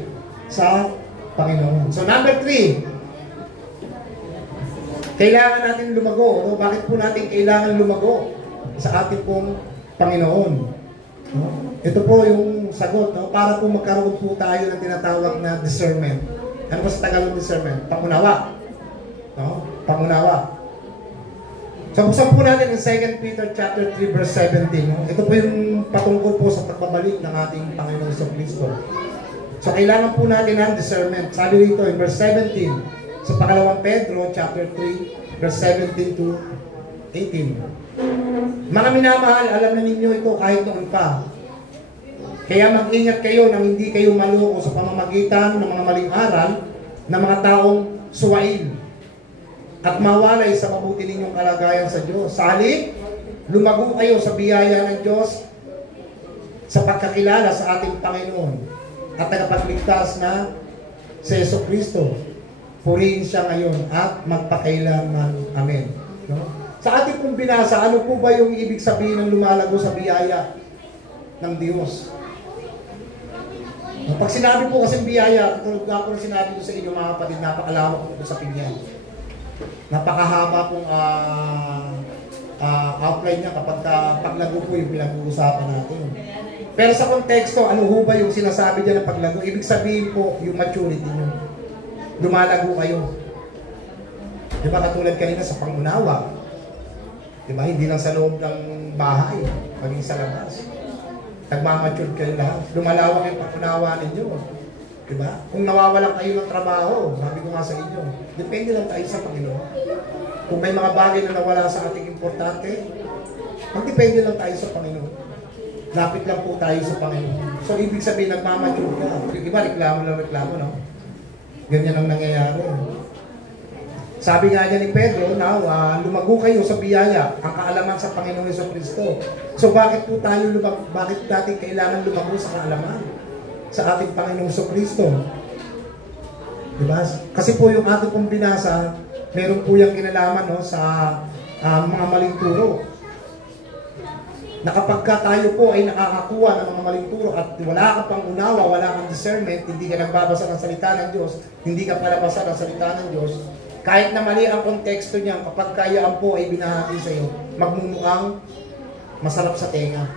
sa Panginoon. So number 3, kailangan natin lumago. O bakit po natin kailangan lumago sa ating pong Panginoon? No? Ito po yung sagot, no? Para po magkaroon po tayo ng tinatawag na discernment. Ano ba sa Tagalog discernment? Pangunawa. No? Pangunawa. So, buksan po natin ang 2 Peter chapter 3 verse 17. No? Ito po yung patungkol po sa pagbabalik ng ating Panginoon sa Kristo. So, So kailangan po natin ng discernment. Sabi dito in verse 17, sa pangalawang Pedro, chapter 3, verse 17 to 18. Mga minamahal, alam na ninyo ito kahit noon pa. Kaya mag-ingat kayo nang hindi kayo maloko sa pamamagitan ng mga maling aral ng mga taong suwain at mawalay sa mabuti ninyong kalagayan sa Diyos. Sa halip, lumago kayo sa biyaya ng Diyos sa pagkakilala sa ating Panginoon at tagapagligtas na si Jesucristo. Purihin siya ngayon at magpakailanman. Amen. No? Sa ating pong binasa, ano po ba yung ibig sabihin ng lumalago sa biyaya ng Diyos? Pag sinabi po kasing biyaya, tulad nga po na sinabi ko sa inyo mga kapatid, napakalawak po sa pinyan. Napakahaba pong outline niya kapag paglago po yung pinag-uusapan natin. Pero sa konteksto, ano ho ba yung sinasabi dyan ng paglago? Ibig sabihin po yung maturity nyo. Lumalago kayo. Diba katulad kanina sa pangunawa? Diba hindi lang sa loob ng bahay, maging sa labas. Nagmamature kayo lahat. Lumalawak yung pangunawa ninyo. Diba? Kung nawawalan kayo ng trabaho, sabi ko nga sa inyo, depende lang tayo sa Panginoon. Kung may mga bagay na nawala sa ating importante, magdepende lang tayo sa Panginoon. Lapit lang po tayo sa Panginoon. So, ibig sabihin, nagmamature ka. Yung iba, reklamo, no? Ganyan ang nangyayari. Sabi nga niya ni Pedro, lumago kayo sa biyaya, ang kaalaman sa Panginoon Jesucristo. So, bakit po tayo bakit natin kailangan lumago sa kaalaman sa ating Panginoong Jesucristo? Diba? Kasi po yung ating pong binasa, meron po yung kinalaman no, sa mga maling turo. Na kapag tayo po ay nakakakuha ng mga maling turo at wala ka pang unawa, wala kang discernment, hindi ka nagbabasa ng salita ng Diyos, hindi ka palabasa ng salita ng Diyos, kahit na mali ang konteksto niya, kapag kayaan po ay binahagi sa iyo, magmumukhang masarap sa tenga.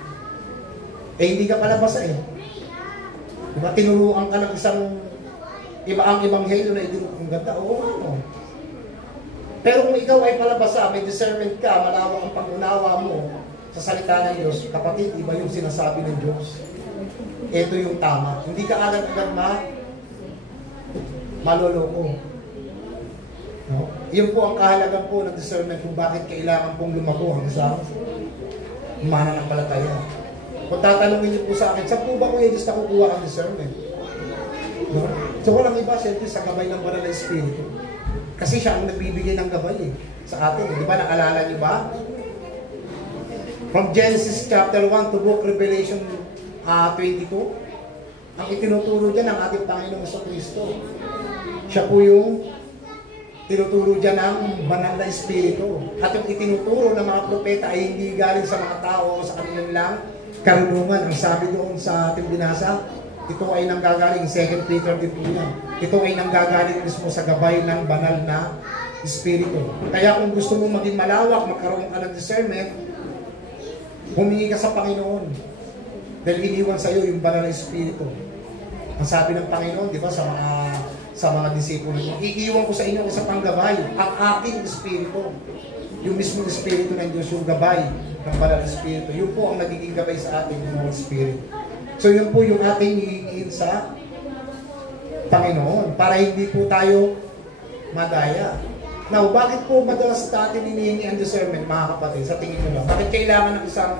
Eh hindi ka palabasa eh. Diba, tinuruan ka ng isang ang ebanghelyo na itinuro. Ang ganda, oo ano. Pero kung ikaw ay palabasa, may discernment ka, malawak ang pag-unawa mo sa salita ng Diyos, kapatid, iba yung sinasabi ng Diyos. Ito yung tama. Hindi ka agad-agad maloloko. No? Yun po ang kahalagan po ng discernment kung bakit kailangan pong lumago ang isang mananampalataya. Kung tatanungin niyo po sa akin, saan po ba Kuya Diyos nakukuha ang discernment? No? So walang iba, siyempre sa gabay ng banal na Espiritu. Kasi siya ang nagbibigay ng gabay sa atin. Di ba, naalala niyo ba? From Genesis chapter 1 to book Revelation 22, ang itinuturo dyan ng ating Panginoong Jesucristo. Siya po yung tinuturo dyan ng banal na Espiritu. At yung itinuturo ng mga propeta ay hindi galing sa mga tao o sa kanilang lang karunungan. Ang sabi doon sa ating binasa, ito ay nanggagaling, 2 Peter din po yan. Ito ay nanggagaling mismo sa gabay ng banal na Espiritu. Kaya kung gusto mo maging malawak, magkaroon ka ng discernment, humingi ka sa Panginoon. Dahil iniwan sa iyo yung banal na Espiritu. Ang sabi ng Panginoon, di ba, sa mga disipulo niyo, iiwan ko sa inyo isang panggabay, ang aking Espiritu. Yung mismong Espiritu ng Diyos, yung gabay ng banal na Espiritu. Yun po ang nagiging gabay sa atin, yung Holy Spirit. So yun po yung ating hihingin sa Panginoon para hindi po tayo madaya. Now, bakit po madalas natin hinihingi ang discernment, mga kapatid, sa tingin nyo lang? Bakit kailangan ng isang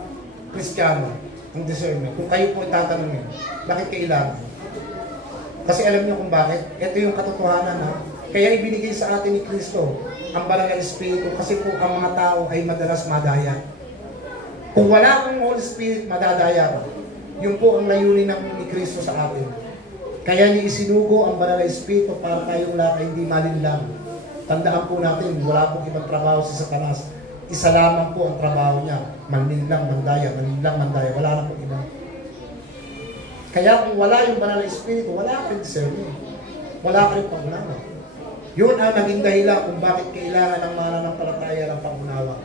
Kristiyano ang discernment? Kung kayo po tatanungin, bakit kailangan? Kasi alam nyo kung bakit? Ito yung katotohanan ha. Kaya ibinigay sa atin ni Kristo ang banal na Espiritu kasi po ang mga tao ay madalas madaya. Kung wala kang Holy Spirit, madadaya ka. Yun po ang layunin ni Kristo sa atin. Kaya niya isinugo ang banal na Espiritu para tayong lahat hindi malinlang. Tandaan po natin, wala pong ibang trabaho si Satanas. Isa lamang po ang trabaho niya. Manlinlang, mandaya, manlinlang, mandaya. Wala na pong iba. Kaya kung wala yung banal na Espiritu, wala ka rin discernment. Wala ka rin pangunawa. Yun ang naging dahilan kung bakit kailangan ng mananampalataya ng pangunawa.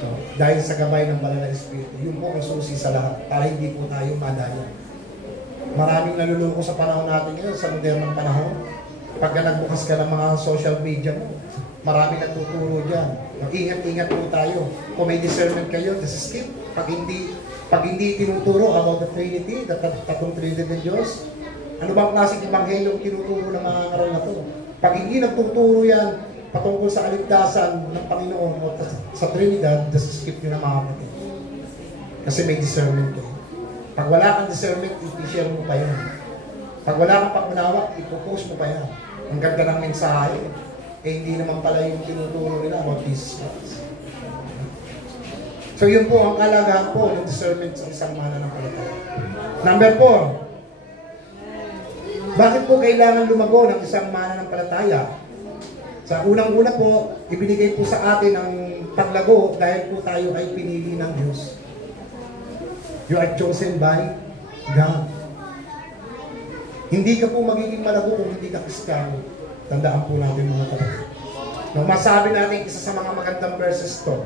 So, dahil sa gabay ng banal na Espiritu, yun po ang susi sa lahat para hindi po tayo madaya. Maraming naluloko sa panahon natin ngayon, sa modernong panahon. Pagka nagbukas ka ng mga social media mo, maraming nagtuturo dyan. Ingat-ingat po tayo. Kung may discernment kayo, just skip. Pag Pag hindi tinuturo about the Trinity, tatlong Trinity ng Diyos, ano bang klaseng ebanghelyo tinuturo ng mga ngaral na to? Pag hindi nagtuturo yan patungkol sa kaligtasan ng Panginoon o sa Trinidad, just skip nyo na mga kapatid. Kasi may discernment kayo. Pag wala kang discernment, i-share mo pa yan. Pag wala kang pag-unawa, ipopost mo pa yan. Ang ganda ng mensahe, eh hindi naman pala yung tinuturo nila about Jesus Christ. So yun po ang kalagahan po ng discernment sa isang mananampalataya. Number 4, bakit po kailangan lumago ng isang mananampalataya? Sa unang-una po, ibinigay po sa atin ang paglago dahil po tayo ay pinili ng Diyos. You are chosen by God. Hindi ka po magiging malago kung hindi ka Kristiyano. Tandaan po natin mga kapatid. Nung masabi natin isa sa mga magandang verses to,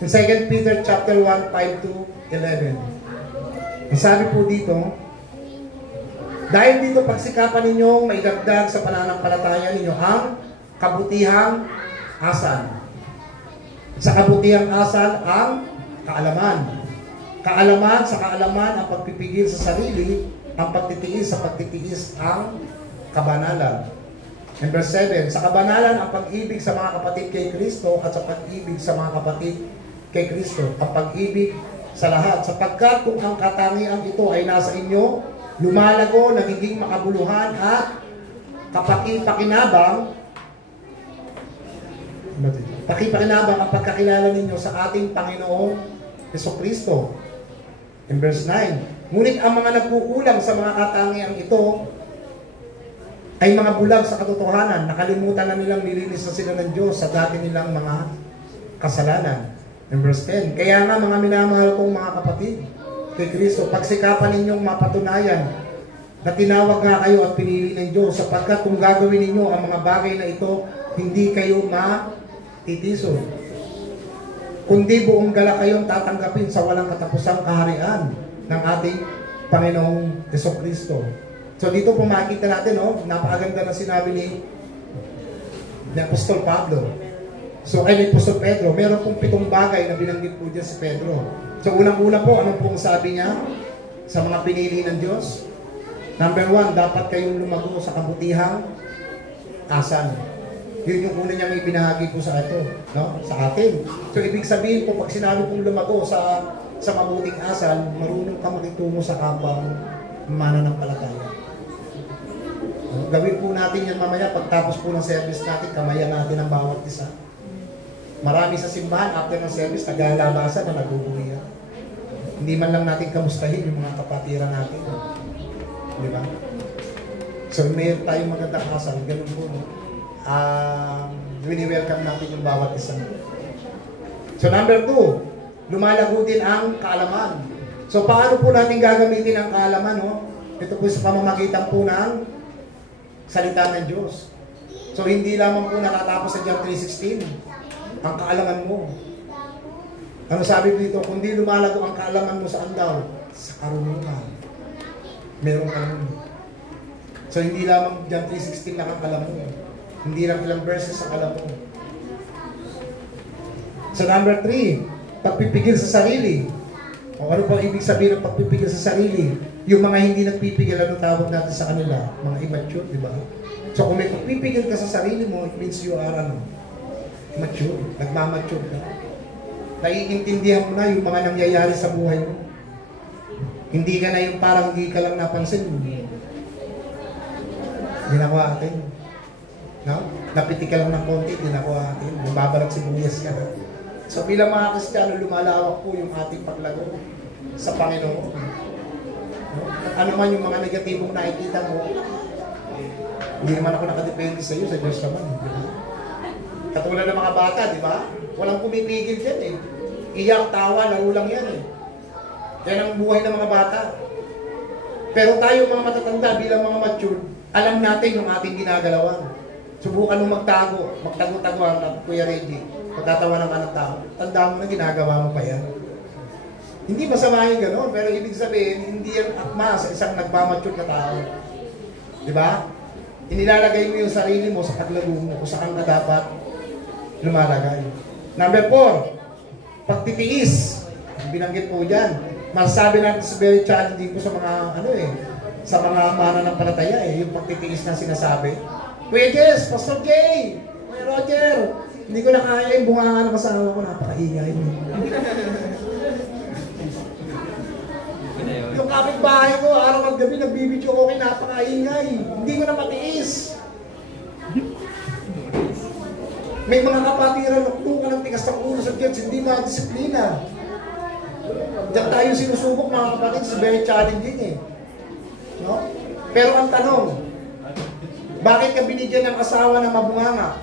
in 2 Peter chapter 1, 5-11. Ang sabi po dito, dahil dito pagsikapan ninyong maidagdag sa pananampalataya ninyo ang kabutihang asal. Sa kabutihang asal ang kaalaman. Kaalaman sa kaalaman ang pagpipigil sa sarili, ang pagtitiis sa pagtitiis ang kabanalan. And verse 7, sa kabanalan ang pag-ibig sa mga kapatid kay Kristo at sa pag-ibig sa mga kapatid kay Kristo, ang pag-ibig sa lahat. Sapagkat kung ang katangian ito ay nasa inyo, lumalago, nagiging makabuluhan at pakinabang ang pagkakilala ninyo sa ating Panginoong Jesucristo. In verse 9, ngunit ang mga nagkukulang sa mga katangian ito ay mga bulag sa katotohanan, nakalimutan na nilang nilinis na sila ng Diyos sa dati nilang mga kasalanan. In verse 10, kaya nga mga minamahal kong mga kapatid kay Kristo, pagsikapan ninyong mapatunayan na tinawag nga kayo at pinili ng Diyos, sapagkat kung gagawin ninyo ang mga bagay na ito, hindi kayo matitiso, kundi buong galak kayong tatanggapin sa walang katapusang kaharian ng ating Panginoong Jesucristo. So dito po makikita natin, napakaganda na sinabi ni Apostol Pablo. So ay ni Apostol Pedro, meron pong 7 bagay na binanggit po dyan si Pedro. So unang-una po, ano pong sabi niya sa mga pinili ng Diyos? Number 1, dapat kayong lumago sa kabutihang asal. Yun yung una niyang ibinahagi po sa ito, sa atin. So ibig sabihin po, pag sinabi pong lumago sa mabuting asal, marunong ka makitungo sa kapwa mananampalataya. Gawin po natin yan mamaya, pagtapos po ng service natin, kamayan natin ang bawat isa. Marami sa simbahan, after ng service, naglalabasan na nagugulihan. Hindi man lang natin kamustahin yung mga kapatiran natin. Di ba? So, mayroon tayong magandang asal. Ganun po, wini-welcome natin yung bawat isa. So, number 2, lumalago din ang kaalaman. So, paano po natin gagamitin ang kaalaman? Ito po sa pamamagitan po ng salita ng Diyos. So, hindi lamang po nakatapos sa John 3:16. Ang kaalaman mo. Ano sabi dito? Kundi lumalago ang kaalaman mo saan daw? Sa karunungan. Meron ka nun. So, hindi lamang John 3:16 lang ang alam mo. Hindi lang ilang verses ang alam mo. So, number 3, pagpipigil sa sarili. O ano pang ibig sabihin ng pagpipigil sa sarili? Yung mga hindi nagpipigil, ano tawag natin sa kanila? Mga immature, di ba? So, kung may pagpipigil ka sa sarili mo, it means you are mature. Nagmamature ka. Naiintindihan mo na yung mga nangyayari sa buhay mo. Hindi ka na yung parang hindi ka lang napansin. Ginawa atin. Napiti ka lang ng konti, ginawa atin. Nababalag sibuyas ka. So bilang mga Kristiyano, lumalawak po yung ating paglago sa Panginoon. Ano man yung mga negatibong nakikita mo, hindi naman ako nakadepende sa iyo, sa Diyos naman. Katulad ng mga bata, di ba? Walang pumipigil dyan eh. Iyak, tawa, laro lang yan eh. Yan ang buhay ng mga bata. Pero tayo mga matatanda bilang mga mature, alam natin yung ating ginagalawan. Subukan mo magtago-taguan at Kuya Reggie, pagtatawanan ka ng tao. Tanda mo na ginagawa mo pa yan. Hindi masama yung gano'n, pero ibig sabihin, hindi yan akma sa isang nagmamature na tao. Di ba? Inilalagay mo yung sarili mo sa paglago mo kung saan ka dapat lumalagay. Number 4, pagtitiis. Binanggit po dyan. masasabi natin is very challenging po sa mga, sa mga mananampalataya yung pagtitiis na sinasabi. Kuya Jess, Pastor Jay, Kuya Roger, hindi ko na kaya yung bunga ng kasama ko, napakaingay. Yung kapitbahay ko, araw at gabi, nagbibidyo ko, napakaingay. Hindi ko na matiis. May mga kapatiran, naklukan ng tigas ng ulo sa church, hindi ma-disiplina. Diyan tayo sinusubok, mga kapatid, it's very challenging No? Pero ang tanong, bakit ka binigyan ng asawa na mabunganga?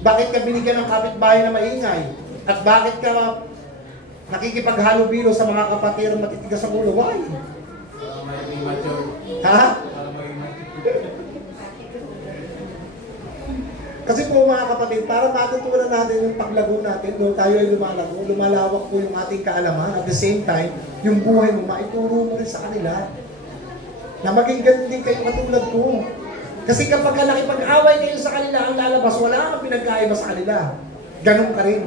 Bakit ka binigyan ng kapitbahay na maingay? At bakit ka nakikipaghalubilo sa mga kapatiran matitigas ang ulo? Why? Ha? Kasi po mga kapatid, para matutunan natin yung paglago natin, doon tayo ay lumalago, lumalawak po yung ating kaalaman. At the same time, yung buhay mo, maituro mo rin sa kanila. Na maging ganun din kayo katulad ko. Kasi kapag ka nakipag-away kayo sa kanila, ang lalabas, wala kang pinagkaiba sa kanila. Ganun ka rin.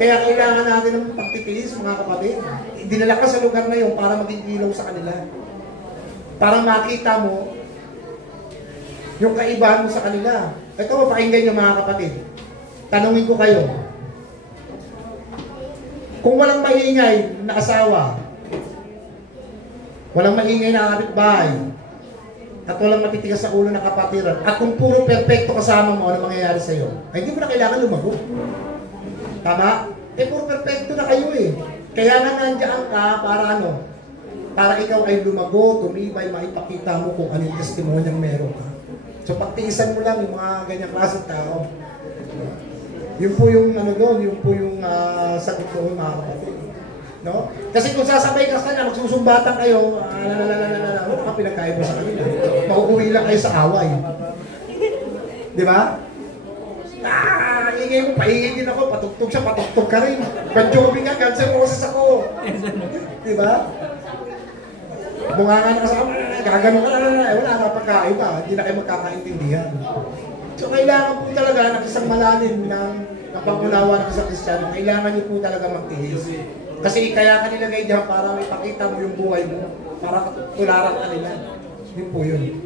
Kaya kailangan natin ng pagtitiis, mga kapatid. Dinala ka sa lugar na yun para maging ilaw sa kanila. Para makita mo yung kaibahan mo sa kanila. Ito, pakinggan nyo mga kapatid. Tanungin ko kayo. Kung walang maingay na asawa, walang maingay na kapitbahay, at walang matitigas sa ulo ng kapatiran, at kung puro perfecto kasama mo, ano mangyayari sa'yo? Ay, hindi mo na kailangan lumago. Tama? Puro perfecto na kayo Kaya nga nandiyan ka para para ikaw ay lumago, tumibay, maipakita mo kung anong testimonyang meron ka. So pagtiisan mo lang yung mga ganyang klaseng tao. Yun po yung doon, yun po yung sagot doon mga kapatid. No? Kasi kung sasabay ka sa kanila, magsusumbatan kayo, wala ka pinagkaiba sa kanila. Makukuwi lang kayo sa away. Di ba? Ingay mo, paingay din ako, patugtog siya, patugtog ka rin. Bon Jovi ka, Guns N' Roses ako. Di ba? Bunga nga na kasama, gagano ka na, wala na pagkaiba, hindi na kayo magkakaintindihan. So kailangan po talaga ng isang malalim ng pangunawa ng isang Kristiyano, kailangan niyo po talaga magtiis. Kasi kaya ka nilagay dyan para may pakita mo yung buhay mo, para tularan ka nila. Yun po yun.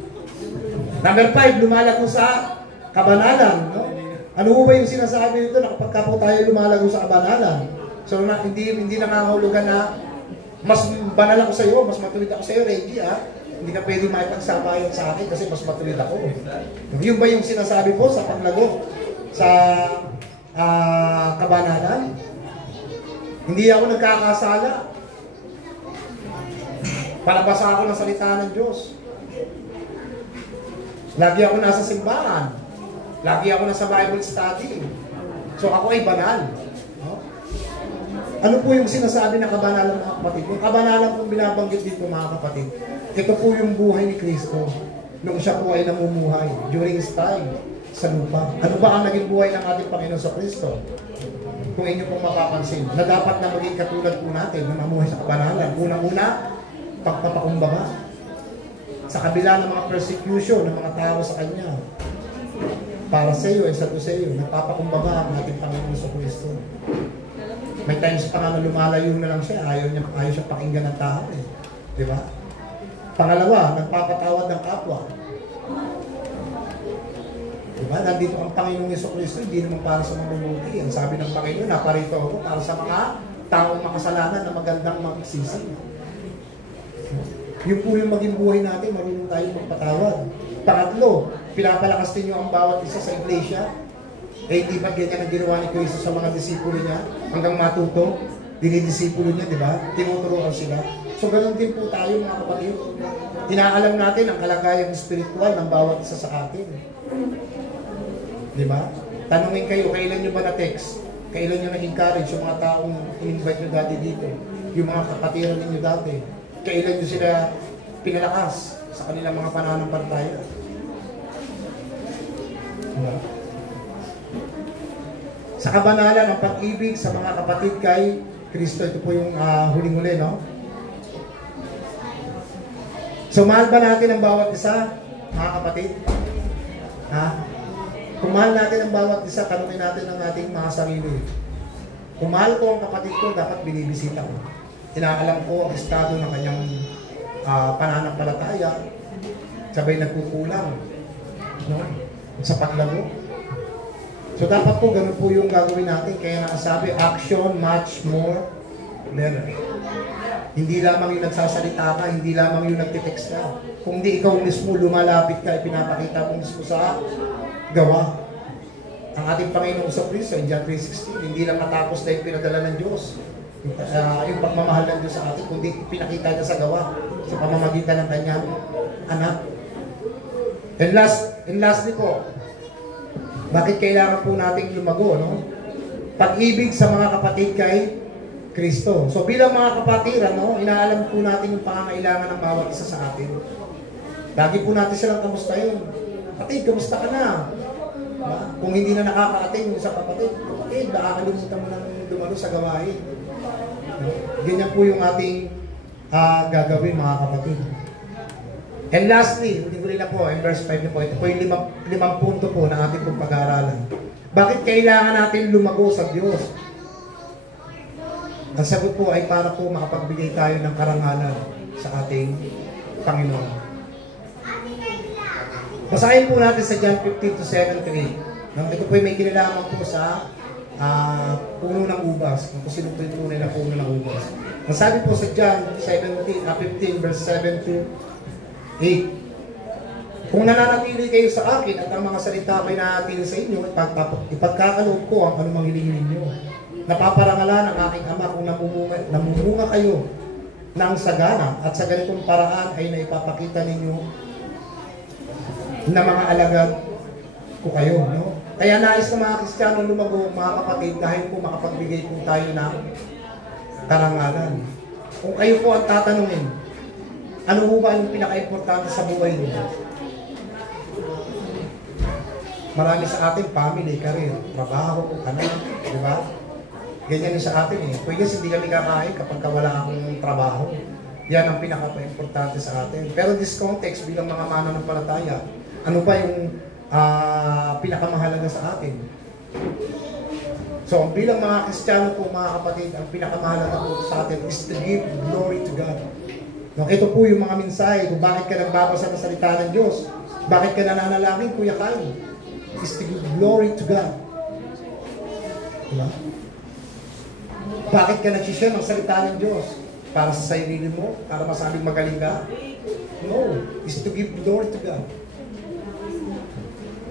Number 5, lumalago sa kabanalan. No? Ano ba yung sinasabi nito na kapag po tayo lumalago sa kabanalan? So hindi nangangahulugan na mas banal ako sa iyo, mas matuwid ako sa iyo, Reggie, Hindi ka pwede makipagsabayan sa akin kasi mas matuwid ako. Yun ba yung sinasabi po sa paglago sa kabanalan? Hindi ako nagkakasala. Palabasa ako ng salita ng Diyos. Lagi ako nasa simbahan. Lagi ako nasa Bible study. So ako ay banal. Ano po yung sinasabi na kabanalan mga kapatid? Yung kabanalan pong binabanggit dito mga kapatid, ito po yung buhay ni Kristo nung siya po ay namumuhay during his time sa lupa. Ano ba ang naging buhay ng ating Panginoon sa Kristo? Kung inyo pong mapapansin, na dapat na maging katulad po natin na mamuhay sa kabanalan. Unang-una, pagpapakumbaba. Sa kabila ng mga persecution ng mga tao sa Kanya, para sa iyo, sa iyo, nagpapakumbaba ang ating Panginoon sa Kristo. May times pa nga na lumalayo na lang siya, ayaw siya pakinggan ng tao Di ba? Pangalawa, nagpapatawad ng kapwa. Di ba? Nandito ang Panginoong Jesucristo, hindi naman para sa mga mabuti. Ang sabi ng Panginoon, naparito ako para sa mga taong makasalanan na magandang magsisi. Yun po yung maging buhay natin, marunong tayo magpatawad. Pangatlo, pinapalakas din ang bawat isa sa iglesia. Hindi ba ganyan ang ginawa ni Cristo sa mga disipulo niya? Hanggang matuto, dinidisipulo niya, di ba? Tinuturuan sila. So, ganoon din po tayo mga kapatid. Inaalam natin ang kalagayang spiritual ng bawat isa sa atin. Di ba? Tanungin kayo, kailan nyo ba na-text? Kailan nyo na-encourage yung mga taong in-invite nyo dati dito? Yung mga kapatiran ninyo dati? Kailan nyo sila pinalakas sa kanilang mga pananampalataya? Diba? Sa kabanalan, ang pag-ibig sa mga kapatid kay Kristo, ito po yung huling-huli, no? So, mahal ba natin ang bawat isa, mga kapatid? Kung mahal natin ang bawat isa, tanungin natin ang ating mga sarili. Kung mahal ko ang kapatid ko, dapat binibisita ko. inaalam ko ang estado ng kanyang pananampalataya, sabay nagkukulang, no? Sa paglago. So dapat po ganun po yung gagawin natin. Kaya nasabi, action much more better. Hindi lamang yung nagsasalita ka, hindi lamang yung nagtitext ka. Kung di ikaw mismo lumalapit ka, ipinapakita mo mismo sa gawa. Ang ating Panginoong Kristo, in John 3:16, hindi lang matapos na yung pinadala ng Diyos. Yung pagmamahal ng Diyos sa atin, kundi pinakita niya sa gawa, sa pamamagitan ng kanyang anak. And lastly po, bakit kailangan po nating lumago, no? Pag-ibig sa mga kapatid kay Kristo. So bilang mga kapatiran, no, inaalam po natin yung pangangailangan ng bawat isa sa atin. Lagi po natin silang kamustahin. Kapatid, kamusta ka na? Diba? Kung hindi na nakaka-attend yung sa kapatid, nakakalimutan mo nang dumalo sa gawain. Ganyan po yung ating gagawin, mga kapatid. And lastly, huli na po, in verse 5 na po, ito po yung limang punto po na ating pong pag-aaralan. Bakit kailangan natin lumago sa Diyos? Ang sagot po ay para po makapagbigay tayo ng karangalan sa ating Panginoon. Basahin po natin sa John 15:7-8. Ito po ay may kinalaman po sa puno ng ubas. Kung sino po yung tunay na puno ng ubas. Ang sabi po sa John 15 verse 7-8. Kung nananatili kayo sa akin at ang mga salita ko'y nananatili sa inyo, ipagkakaloob ko ang anumang hilingin ninyo. Napaparangalan ang aking Ama kung namumunga kayo ng sagana at sa ganitong paraan ay naipapakita ninyo na mga alagad ko kayo, no? Kaya nais ng mga Kristiyano lumago, mga kapatid, dahil po makapagbigay po tayo ng karangalan. Kung kayo po ang tatanungin, ano po ba yung pinaka-importante sa buhay niyo? Marami sa atin, family, career, trabaho, anak, di ba? Ganyan din sa atin eh. Pwede hindi kami kakain kapag wala akong trabaho. Yan ang pinaka-importante sa atin. Pero this context, bilang mga mananampalataya, ano ba yung pinakamahalaga sa atin? So, bilang mga Kristiyano po, mga kapatid, ang pinakamahalaga po sa atin is to give glory to God. No, ito po yung mga mensahe kung bakit ka nagbabasa ng salita ng Diyos. Bakit ka nananalangin, Kuya Kai? Is to give glory to God. Diba? Bakit ka nagsishare ng salita ng Diyos? Para sa sarili mo? Para masabing magaling ka? No. Is to give glory to God.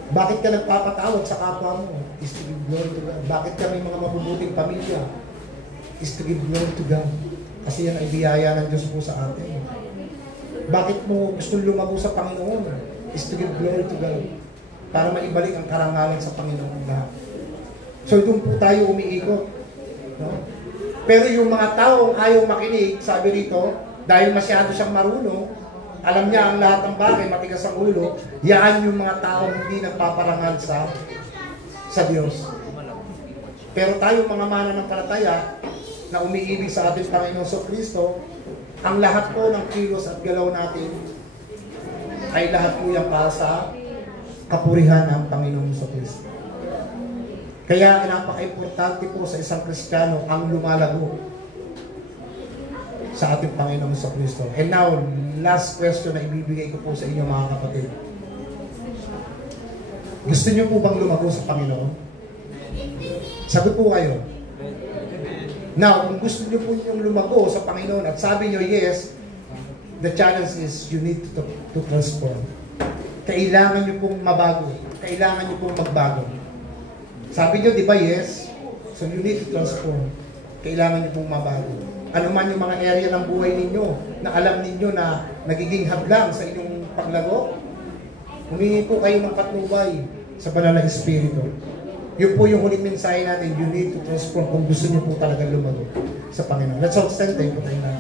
Bakit ka nagpapatawad sa kapwa mo? Is to give glory to God. Bakit ka may mga mabubuting pamilya? Is to give glory to God. Kasi yan ay biyaya ng Diyos po sa atin. Bakit mo gusto lumago sa Panginoon? Is to give glory to God. Para maibalik ang karangalan sa Panginoon lahat. So doon po tayo umiikot. No? Pero yung mga taong ayaw makinig, sabi rito, dahil masyado siyang marunong, alam niya ang lahat ng bagay, matigas ang ulo, yan yung mga taong hindi nagpaparangal sa Diyos. Pero tayo mga mananampalataya na umiibig sa ating Panginoon Kristo, ang lahat po ng kilos at galaw natin ay lahat po yan para sa kapurihan ng Panginoon Kristo. Kaya napaka-importante po sa isang Kristiyano ang lumalago sa ating Panginoon Kristo. And now, last question na ibibigay ko po sa inyo, mga kapatid. Gusto niyo po bang lumago sa Panginoon? Sagot po kayo. Now, kung gusto niyo po yung lumago sa Panginoon at sabi niyo yes, the challenge is you need to transform. Kailangan niyo pong mabago. Kailangan niyo pong magbago. Sabi niyo, di ba yes? So you need to transform. Kailangan niyo pong mabago. Ano man yung mga area ng buhay ninyo na alam ninyo na nagiging hadlang sa inyong paglago, humingi po kayo ng patnubay sa banal na Espiritu. Yun po yung huling mensahe natin, you need to transform kung gusto niyo po talaga lumago sa Panginoon. Let's all stand, tayo po tayo na.